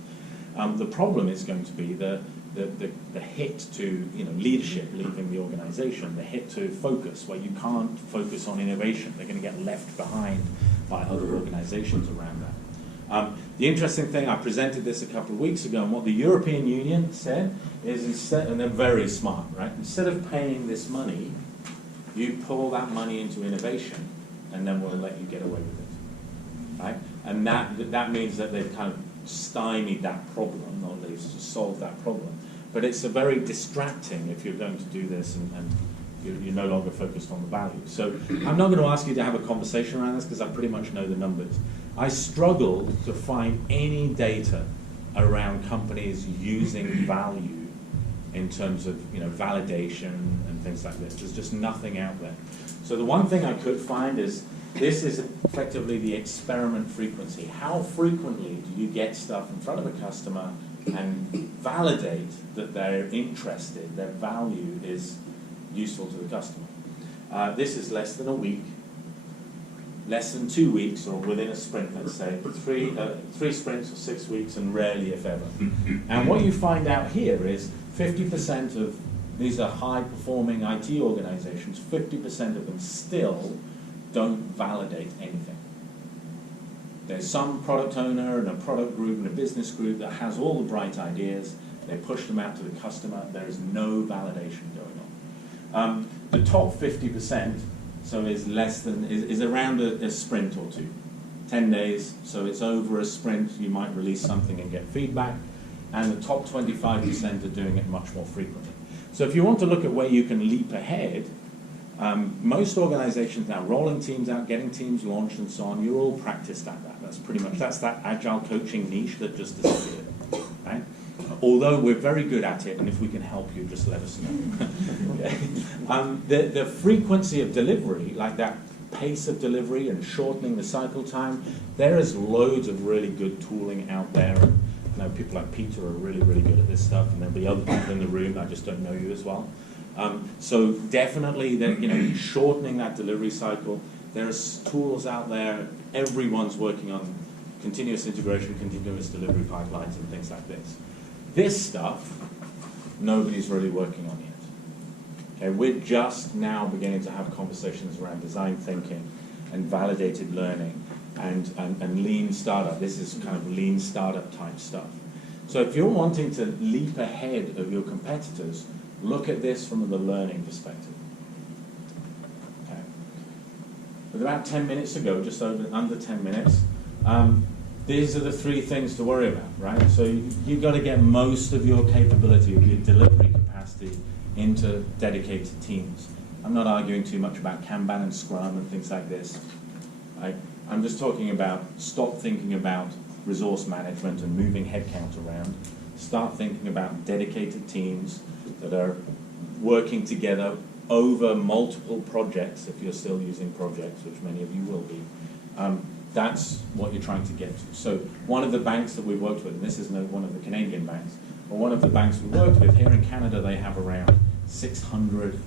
The problem is going to be the hit to, you know, leadership leaving the organization, the hit to focus, where you can't focus on innovation. They're going to get left behind by other organizations around that. The interesting thing, I presented this a couple of weeks ago, and what the European Union said is instead, and they're very smart, right? Instead of paying this money, you pull that money into innovation, and then we'll let you get away with it, right? And that means that they've kind of stymied that problem, or at least solved that problem. But it's a very distracting if you're going to do this and you're no longer focused on the value. So I'm not going to ask you to have a conversation around this because I pretty much know the numbers. I struggle to find any data around companies using value in terms of, you know, validation and things like this. There's just nothing out there. So the one thing I could find is this is effectively the experiment frequency. How frequently do you get stuff in front of a customer and validate that they're interested, their value is useful to the customer? This is less than a week, less than 2 weeks, or within a sprint, let's say, three sprints or 6 weeks, and rarely if ever. And what you find out here is 50% of, these are high-performing IT organizations, 50% of them still don't validate anything. There's some product owner and a product group and a business group that has all the bright ideas. They push them out to the customer. There is no validation going on. The top 50%, so is less than, is around a sprint or two. 10 days, so it's over a sprint. You might release something and get feedback. And the top 25% are doing it much more frequently. So if you want to look at where you can leap ahead, most organizations now, rolling teams out, getting teams launched and so on, you're all practiced at that. That's pretty much, that's that agile coaching niche that just disappeared, right? Although we're very good at it, and if we can help you, just let us know. Okay. The frequency of delivery, like that pace of delivery and shortening the cycle time, there is loads of really good tooling out there. know people like Peter are really, really good at this stuff, and there'll be other people in the room, I just don't know you as well. So definitely, shortening that delivery cycle. There's tools out there. Everyone's working on continuous integration, continuous delivery pipelines, and things like this. This stuff, nobody's really working on yet. Okay, we're just now beginning to have conversations around design thinking and validated learning and lean startup. This is kind of lean startup type stuff. So if you're wanting to leap ahead of your competitors, look at this from the learning perspective. Okay. With about 10 minutes ago, just under 10 minutes, these are the 3 things to worry about, right? So you've got to get most of your capability, of your delivery capacity, into dedicated teams. I'm not arguing too much about Kanban and Scrum and things like this. I'm just talking about stop thinking about resource management and moving headcount around. Start thinking about dedicated teams that are working together over multiple projects, if you're still using projects, which many of you will be. That's what you're trying to get to. So one of the banks that we worked with, and this is one of the Canadian banks, but one of the banks we worked with, here in Canada, they have around 600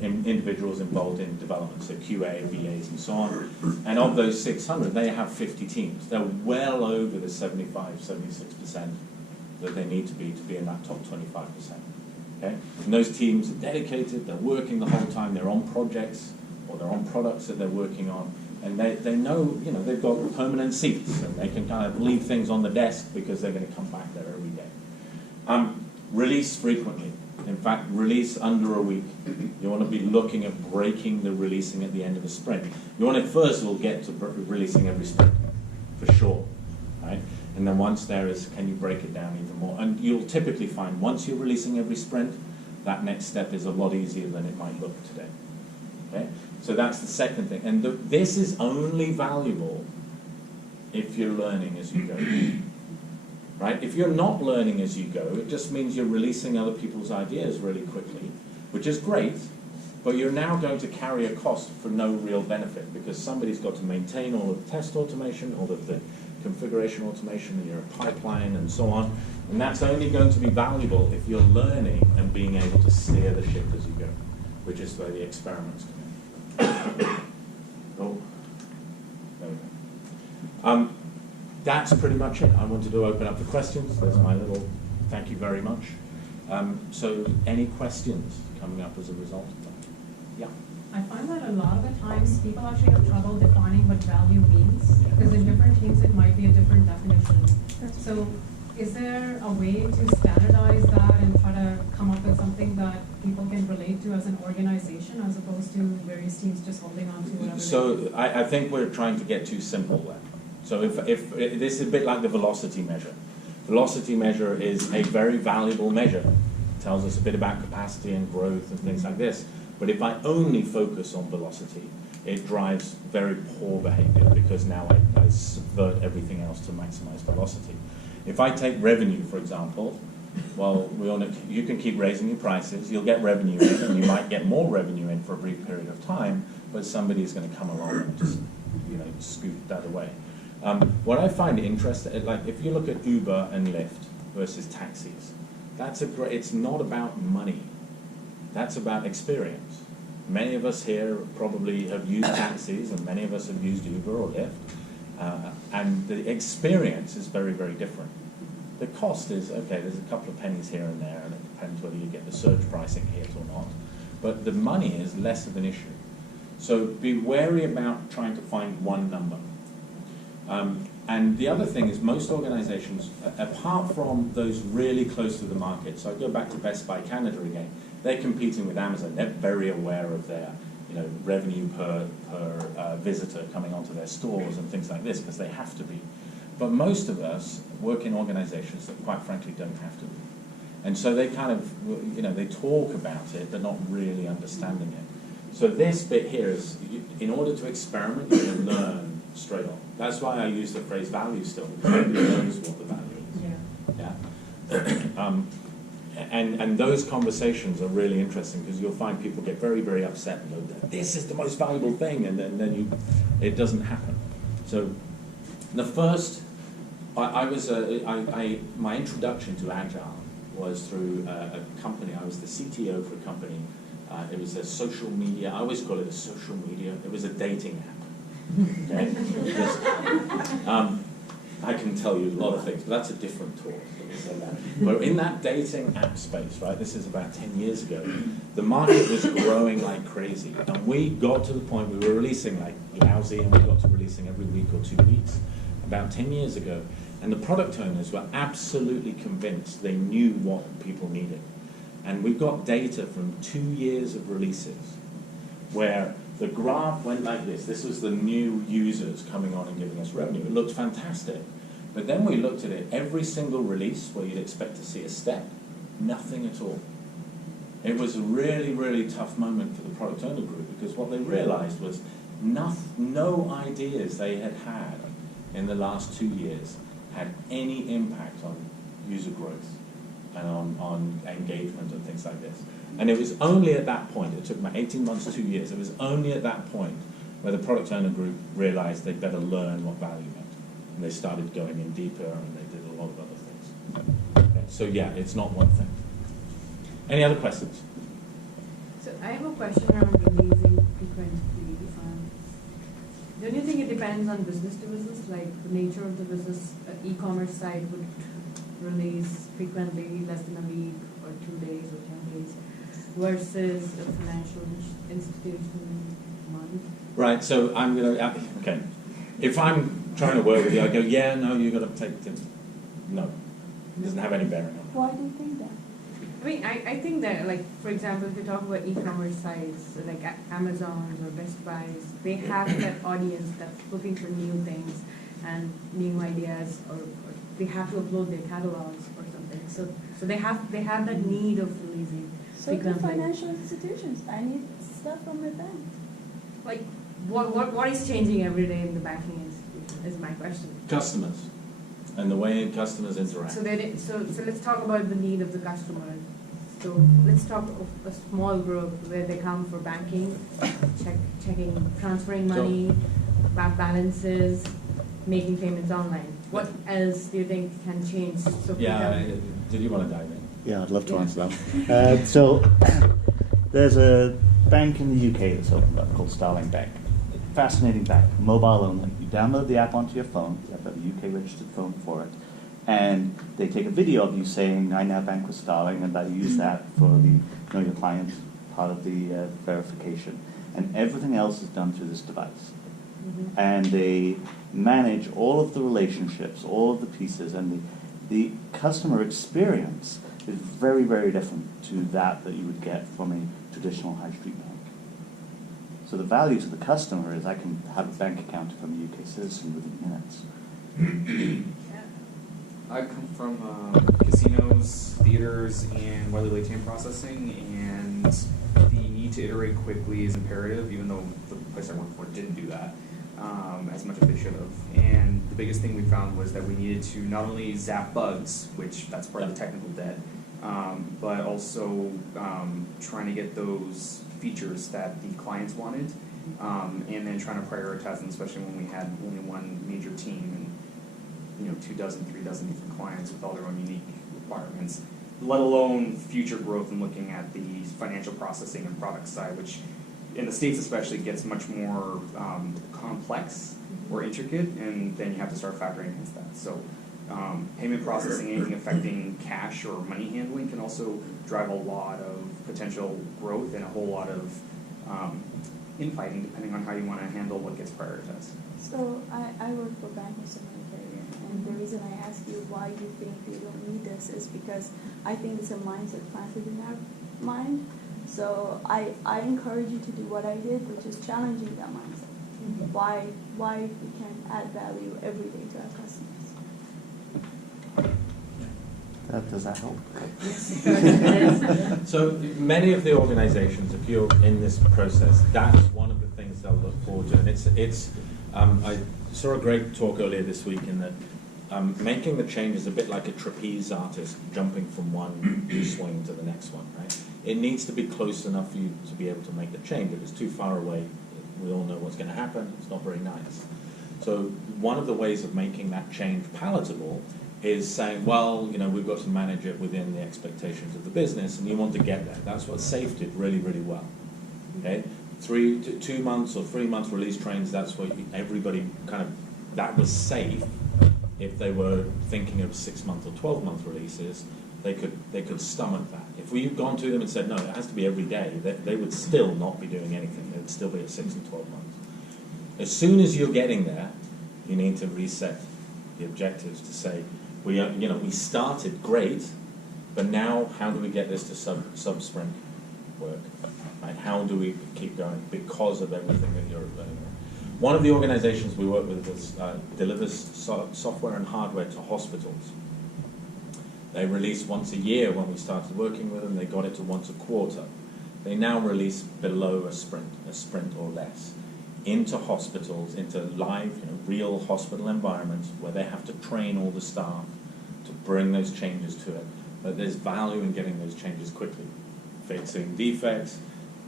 individuals involved in development, so QA, BAs, and so on. And of those 600, they have 50 teams. They're well over the 75, 76% that they need to be in that top 25%. Okay? And those teams are dedicated, they're working the whole time, they're on projects, or they're on products that they're working on, and they know, they've got permanent seats, and they can kind of leave things on the desk because they're going to come back there every day. Release frequently. In fact, release under a week. You want to be looking at breaking the releasing at the end of the sprint. You want to first of all get to releasing every sprint, for sure, right? And then once there is, can you break it down even more? And you'll typically find once you're releasing every sprint, that next step is a lot easier than it might look today. Okay? So that's the second thing. And this is only valuable if you're learning as you go. Right? If you're not learning as you go, it just means you're releasing other people's ideas really quickly, which is great, but you're now going to carry a cost for no real benefit because somebody's got to maintain all of the test automation, all of the configuration automation in your pipeline and so on, and that's only going to be valuable if you're learning and being able to steer the ship as you go, which is where the experiments come in. Oh, there we go. That's pretty much it. I wanted to open up the questions. There's my little thank you very much. So any questions coming up as a result of that? Yeah. I find that a lot of the times people actually have trouble defining what value means because in different teams it might be a different definition. So is there a way to standardize that and try to come up with something that people can relate to as an organization as opposed to various teams just holding on to whatever? So I think we're trying to get too simple there. So if this is a bit like the velocity measure. Velocity measure is a very valuable measure. It tells us a bit about capacity and growth and things like this. But if I only focus on velocity, it drives very poor behavior because now I subvert everything else to maximize velocity. If I take revenue, for example, well, you can keep raising your prices, you'll get revenue in, and you might get more revenue in for a brief period of time, but somebody's going to come along and just scoot that away. What I find interesting, like if you look at Uber and Lyft versus taxis, it's not about money. That's about experience. Many of us here probably have used taxis, and many of us have used Uber or Lyft, and the experience is very, very different. The cost is, okay, there's a couple of pennies here and there, and it depends whether you get the surge pricing hit or not, but the money is less of an issue. So be wary about trying to find one number. And the other thing is most organizations, apart from those really close to the market, so I go back to Best Buy Canada again, they're competing with Amazon. They're very aware of their revenue per visitor coming onto their stores and things like this because they have to be. But most of us work in organizations that quite frankly don't have to be. And so they kind of, they talk about it, but not really understanding it. So this bit here is, in order to experiment, you can learn straight on. That's why I use the phrase value still, because nobody knows what the value is. Yeah. And those conversations are really interesting because you'll find people get very, very upset and go, this is the most valuable thing, and then it doesn't happen. So the first My introduction to Agile was through a company. I was the CTO for a company. It was a social media. I always call it a social media. It was a dating app. Okay? I can tell you a lot of things, but that's a different talk. But in that dating app space, right, this is about 10 years ago, the market was growing like crazy. And we got to the point we were releasing like lousy, and we got to releasing every week or 2 weeks about 10 years ago. And the product owners were absolutely convinced they knew what people needed. And we got data from 2 years of releases where the graph went like this. This was the new users coming on and giving us revenue. It looked fantastic. But then we looked at it, every single release where you'd expect to see a step, nothing at all. It was a really, really tough moment for the product owner group because what they realized was no ideas they had had in the last 2 years had any impact on user growth and on engagement and things like this. And it was only at that point, it took about 18 months, 2 years, it was only at that point where the product owner group realized they'd better learn what value meant. And they started going in deeper and they did a lot of other things. Okay, so yeah, it's not one thing. Any other questions? So I have a question around releasing frequently. Don't you think it depends on business to business, like the nature of the business? E-commerce site would release frequently, less than a week or 2 days or 10 days, versus a financial institution month. Right, so I'm going to, okay. If I'm trying to work with you, I go, yeah, no, you've got to take it. No, it doesn't have any bearing on it. Why do you think that? I mean, I think that, like, for example, if you talk about e-commerce sites, like Amazon or Best Buys, they have that audience that's looking for new things and new ideas, or they have to upload their catalogs or something. So they have that need of releasing. So do financial institutions. I need stuff from my bank. Like, what is changing every day in the banking institution is my question. Customers and the way customers interact. So let's talk about the need of the customer. So let's talk of a small group where they come for banking, checking, transferring money, balances, making payments online. What else do you think can change? So did you want to dive in? Yeah, I'd love to answer that. So there's a bank in the UK that's opened up called Starling Bank. Fascinating bank, mobile only. You download the app onto your phone, you have a UK registered phone for it, and they take a video of you saying, I now bank with Starling, and I use that for the know your client part of the verification. And everything else is done through this device. Mm-hmm. And they manage all of the relationships, all of the pieces, and the customer experience is very, very different to that you would get from a traditional high street bank. So the value to the customer is I can have a bank account if I'm a UK citizen within minutes. I come from casinos, theaters, and widely late time processing, and the need to iterate quickly is imperative, even though the place I worked for didn't do that as much as they should have. And the biggest thing we found was that we needed to not only zap bugs, which that's part of the technical debt, but also trying to get those features that the clients wanted, and then trying to prioritize them, especially when we had only one major team and 2 dozen, 3 dozen different clients with all their own unique requirements, let alone future growth and looking at the financial processing and product side, which in the States especially gets much more complex or intricate, and then you have to start factoring against that. So payment processing, anything affecting cash or money handling can also drive a lot of potential growth and a whole lot of infighting depending on how you want to handle what gets prioritized. So I work for banking humanitarian, and the reason I ask you why you think we don't need this is because I think it's a mindset planted in our mind. So I encourage you to do what I did, which is challenging that mindset. Mm-hmm. Why we can add value every day to our customers. Does that help? So many of the organizations, if you're in this process, that's one of the things they'll look forward to. And I saw a great talk earlier this week in that making the change is a bit like a trapeze artist jumping from one swing to the next one, right? It needs to be close enough for you to be able to make the change. If it's too far away, we all know what's going to happen. It's not very nice. So one of the ways of making that change palatable is saying, well, we've got to manage it within the expectations of the business, and you want to get there. That's what SAFE did really, really well. Okay, 2 months or 3 month release trains. That's what everybody that was safe. If they were thinking of 6 month or 12 month releases, they could stomach that. If we'd gone to them and said, no, it has to be every day, they would still not be doing anything. They'd still be at 6 and 12 months. As soon as you're getting there, you need to reset the objectives to say, we started great, but now how do we get this to sub-sprint work? Right? How do we keep going because of everything that you're doing? One of the organizations we work with delivers software and hardware to hospitals. They released once a year when we started working with them. They got it to once a quarter. They now release below a sprint or less, into hospitals, into live, real hospital environments where they have to train all the staff to bring those changes to it. But there's value in getting those changes quickly, fixing defects,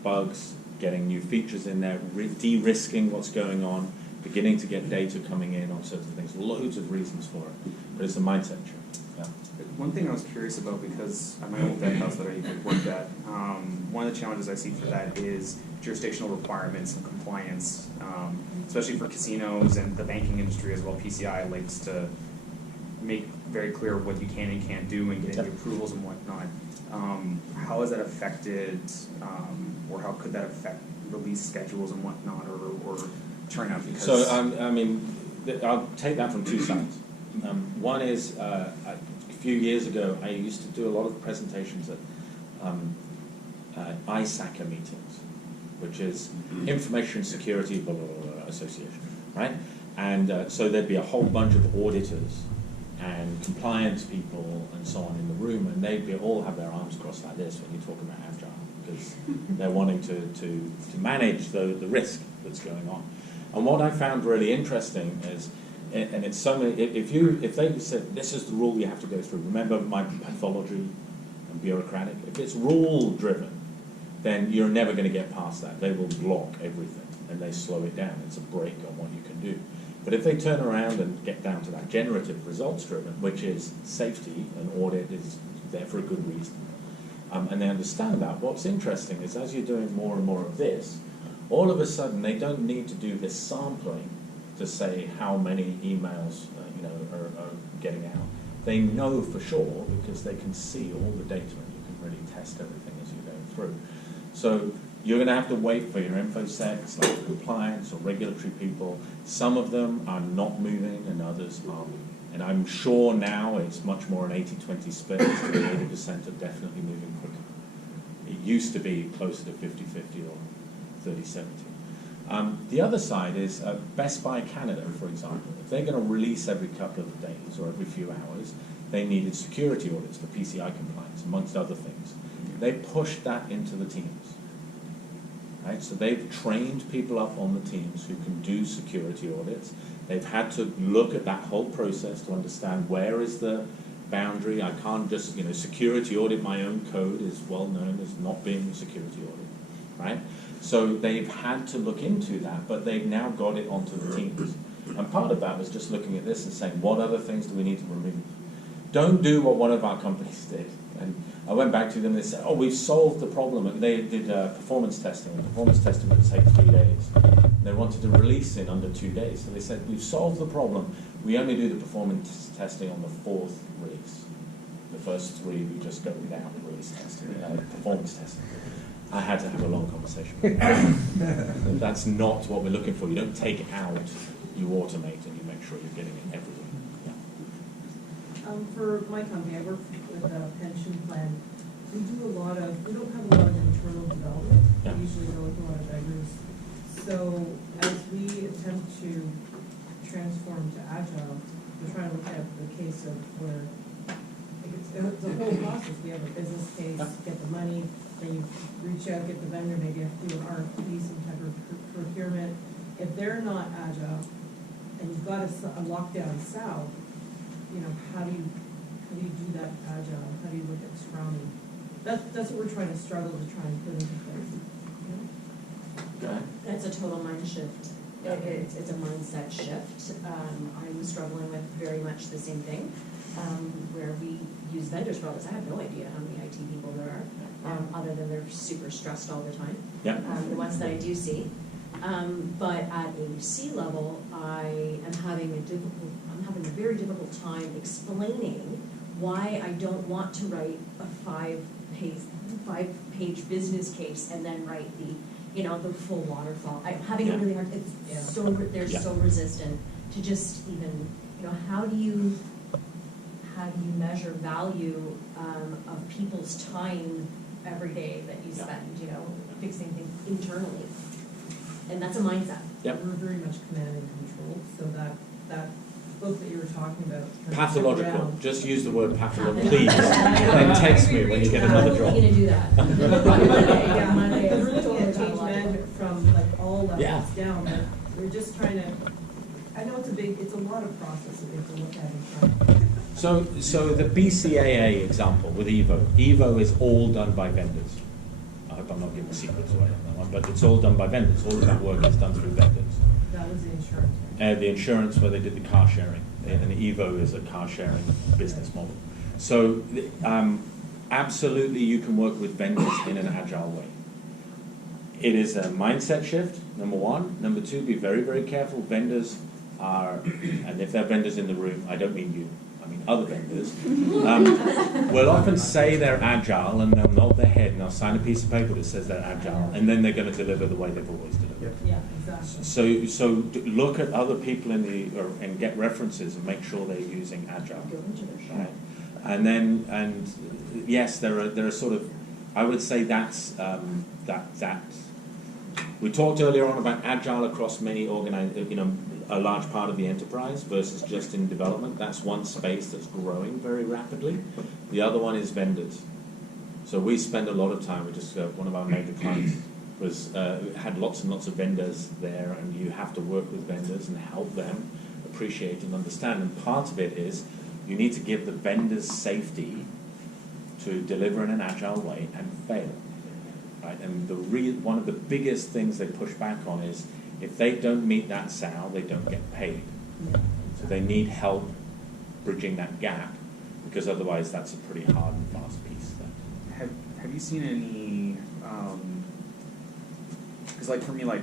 bugs, getting new features in there, de-risking what's going on, beginning to get data coming in on certain things. Loads of reasons for it, but it's a mindset change. Yeah. One thing I was curious about, because at my old vet house that I worked at, one of the challenges I see for that is jurisdictional requirements and compliance, especially for casinos and the banking industry as well. PCI likes to make very clear what you can and can't do and getting the approvals and whatnot. How has that affected, or how could that affect release schedules and whatnot, or turnout? Because so, I'll take that from two sides. One is, a few years ago, I used to do a lot of presentations at ISACA meetings, which is Information Security blah, blah, blah, blah, Association, right? And so there'd be a whole bunch of auditors and compliance people and so on in the room, and they'd all have their arms crossed like this when you talk about Agile, because they're wanting to manage the risk that's going on. And what I found really interesting is, and it's so many, if they said, this is the rule you have to go through, remember my pathology and bureaucratic, if it's rule driven, then you're never going to get past that. They will block everything and they slow it down. It's a brake on what you can do. But if they turn around and get down to that generative results driven, which is safety, and audit is there for a good reason, and they understand that, what's interesting is as you're doing more and more of this, all of a sudden they don't need to do this sampling to say how many emails are getting out. They know for sure because they can see all the data and you can really test everything as you're going through. So you're going to have to wait for your infosec, like compliance or regulatory people. Some of them are not moving and others are. And I'm sure now it's much more an 80-20 split. 80% are definitely moving quicker. It used to be closer to 50-50 or 30-70. The other side is Best Buy Canada, for example. If they're going to release every couple of days or every few hours, they needed security audits for PCI compliance, amongst other things. They pushed that into the teams. Right? So they've trained people up on the teams who can do security audits. They've had to look at that whole process to understand where is the boundary. I can't just, security audit my own code is well known as not being a security audit, right? So they've had to look into that, but they've now got it onto the teams. And part of that was just looking at this and saying, what other things do we need to remove? Don't do what one of our companies did. And I went back to them and they said, oh, we've solved the problem. And they did performance testing. And performance testing would take 3 days. And they wanted to release in under 2 days. So they said, we've solved the problem. We only do the performance testing on the 4th release. The first 3 we just go without release testing, performance testing. I had to have a long conversation with them. That's not what we're looking for. You don't take it out, you automate, and you make sure you're getting it everywhere. For my company, I work with a pension plan. We don't have a lot of internal development. Yeah. We usually go with a lot of beggars. So as we attempt to transform to Agile, we're trying to look at the case of where it's a whole process. We have a business case, get the money, then you reach out, get the vendor, maybe you have to do an RFP, some type of procurement. If they're not Agile, and you've got a lockdown south, how do you do that Agile? How do you look at Scrum? That's what we're trying to struggle to try and put into place. Okay. That's a total mind shift. It's a mindset shift. I was struggling with very much the same thing, where we use vendors for all this. I have no idea how many IT people there are, other than they're super stressed all the time. Yeah. The ones that I do see. But at a C level, I'm having a very difficult time explaining why I don't want to write a five-page business case and then write the full waterfall. I'm having a really hard. They're so resistant to just even how do you measure value of people's time every day that you spend fixing things internally. And that's a mindset. Yep. We're very much command and control, so that book that you were talking about. Pathological. Just use the word pathological, please. And text me when you get another job. How are we going to do that? Monday. We're really looking at change management from like all levels down, but we're just trying to. I know it's a lot of process that we have to look at and try. So the BCAA example with Evo. Evo is all done by vendors. I hope I'm not giving secrets away on that one, but it's all done by vendors. All of that work is done through vendors. That was the insurance. The insurance where they did the car sharing, and Evo is a car sharing business model. So absolutely you can work with vendors in an agile way. It is a mindset shift, number one. Number two, be very, very careful. Vendors are, and if there are vendors in the room, I don't mean you, I mean other vendors, will often say they're agile and they'll nod their head and they'll sign a piece of paper that says they're agile, and then they're going to deliver the way they've always delivered. Yeah, exactly. So look at other people and get references and make sure they're using agile. Right? And yes, there are sort of, I would say that's that. We talked earlier on about agile across many a large part of the enterprise versus just in development. That's one space that's growing very rapidly. The other one is vendors. So we spend a lot of time. We just one of our major clients had lots and lots of vendors there, and you have to work with vendors and help them appreciate and understand. And part of it is you need to give the vendors safety to deliver in an agile way and fail. Right? And one of the biggest things they push back on is if they don't meet that SAL, they don't get paid. So they need help bridging that gap, because otherwise that's a pretty hard and fast piece there. Have you seen any, because like for me, like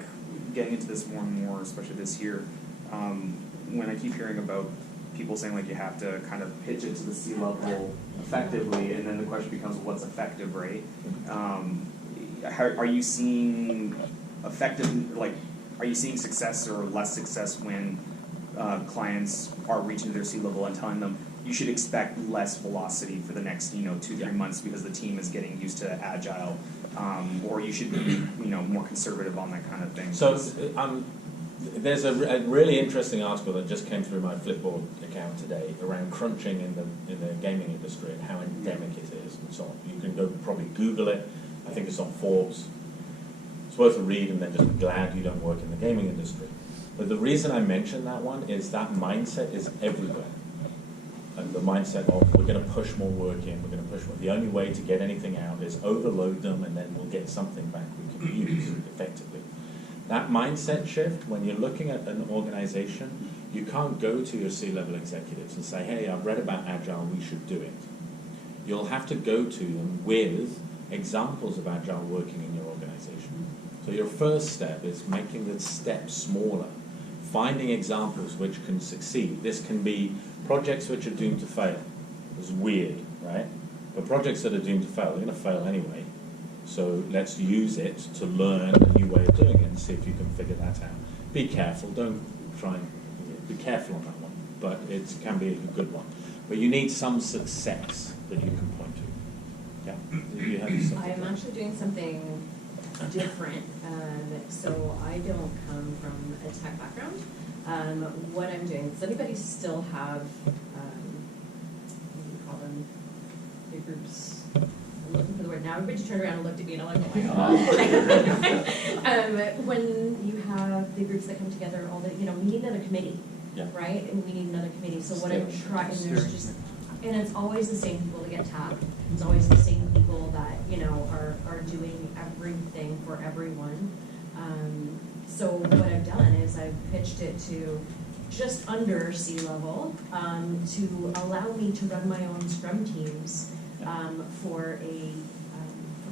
getting into this more and more, especially this year, when I keep hearing about people saying like you have to kind of pitch it to the C-level effectively, and then the question becomes, well, what's effective, right? Are you seeing are you seeing success or less success when clients are reaching their C-level and telling them you should expect less velocity for the next 2-3 months because the team is getting used to agile, or you should be more conservative on that kind of thing? So there's a really interesting article that just came through my Flipboard account today around crunching in the gaming industry and how endemic it is and so on. You can go probably Google it. I think it's on Forbes. It's worth a read, and then just be glad you don't work in the gaming industry. But the reason I mention that one is that mindset is everywhere. And the mindset of we're going to push more work in, we're going to push more. The only way to get anything out is overload them, and then we'll get something back we can use effectively. That mindset shift, when you're looking at an organization, you can't go to your C-level executives and say, hey, I've read about Agile, we should do it. You'll have to go to them with examples of Agile working in your organization. So your first step is making the steps smaller, finding examples which can succeed. This can be projects which are doomed to fail. It's weird, right? But projects that are doomed to fail, they're going to fail anyway. So let's use it to learn a new way of doing it and see if you can figure that out. Be careful. Don't try and be careful on that one. But it can be a good one. But you need some success that you can point to. Yeah. I'm actually doing something different. So I don't come from a tech background. What I'm doing, does anybody still have, what do you call them, big groups? I'm looking for the word now. Everybody turned around and looked at me and I'm like, oh my God. When you have big groups that come together, we need another committee, right? And we need another committee. So what I'm trying, and it's always the same people that get tapped. It's always the same people that, are doing everything for everyone. So what I've done is I've pitched it to just under sea level to allow me to run my own Scrum teams for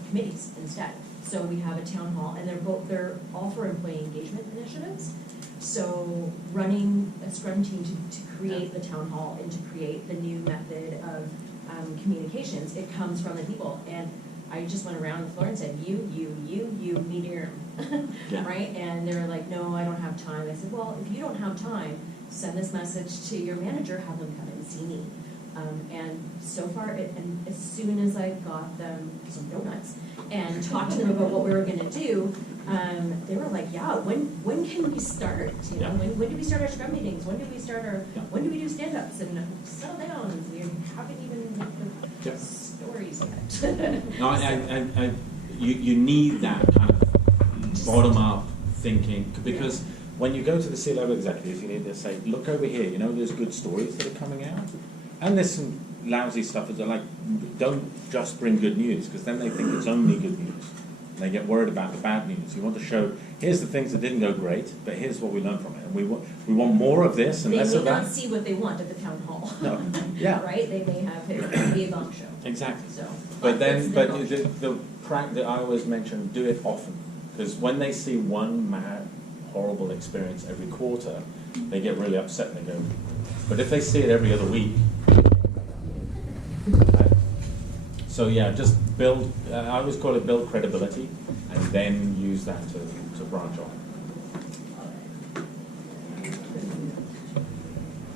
committees instead. So we have a town hall, and they're all for employee engagement initiatives. So running a Scrum team to create the town hall and to create the new method of communications, it comes from the people. And I just went around the floor and said, you, medium, right? And they were like, no, I don't have time. I said, well, if you don't have time, send this message to your manager, have them come and see me. And so far, and as soon as I got them some donuts and talked to them about what we were going to do, they were like, yeah, when can we start? You know, when do we start our Scrum meetings? When do we start when do we do stand-ups? And settle down, we haven't even got the stories yet. No, you need that kind of bottom-up thinking, because when you go to the C-level executives, you need to say, look over here, you know, there's good stories that are coming out. And there's some lousy stuff that are like, don't just bring good news, because then they think it's only good news. And they get worried about the bad news. You want to show, here's the things that didn't go great, but here's what we learned from it. And we want more of this and less of that. They may not see what they want at the town hall. No. Yeah. Right? They may have it be a bunk show. Exactly. So, but the practice I always mention, do it often. Because when they see one mad, horrible experience every quarter, they get really upset and they go. But if they see it every other week, so yeah, just build, I always call it build credibility, and then use that to branch off.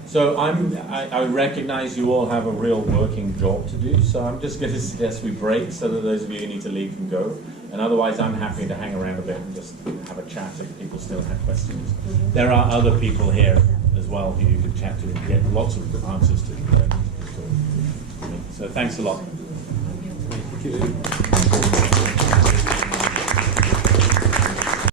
So I recognize you all have a real working job to do, so I'm just going to suggest we break so that those of you who need to leave can go. And otherwise, I'm happy to hang around a bit and just have a chat if people still have questions. There are other people here as well who you can chat to and get lots of answers to. So thanks a lot. Thank you.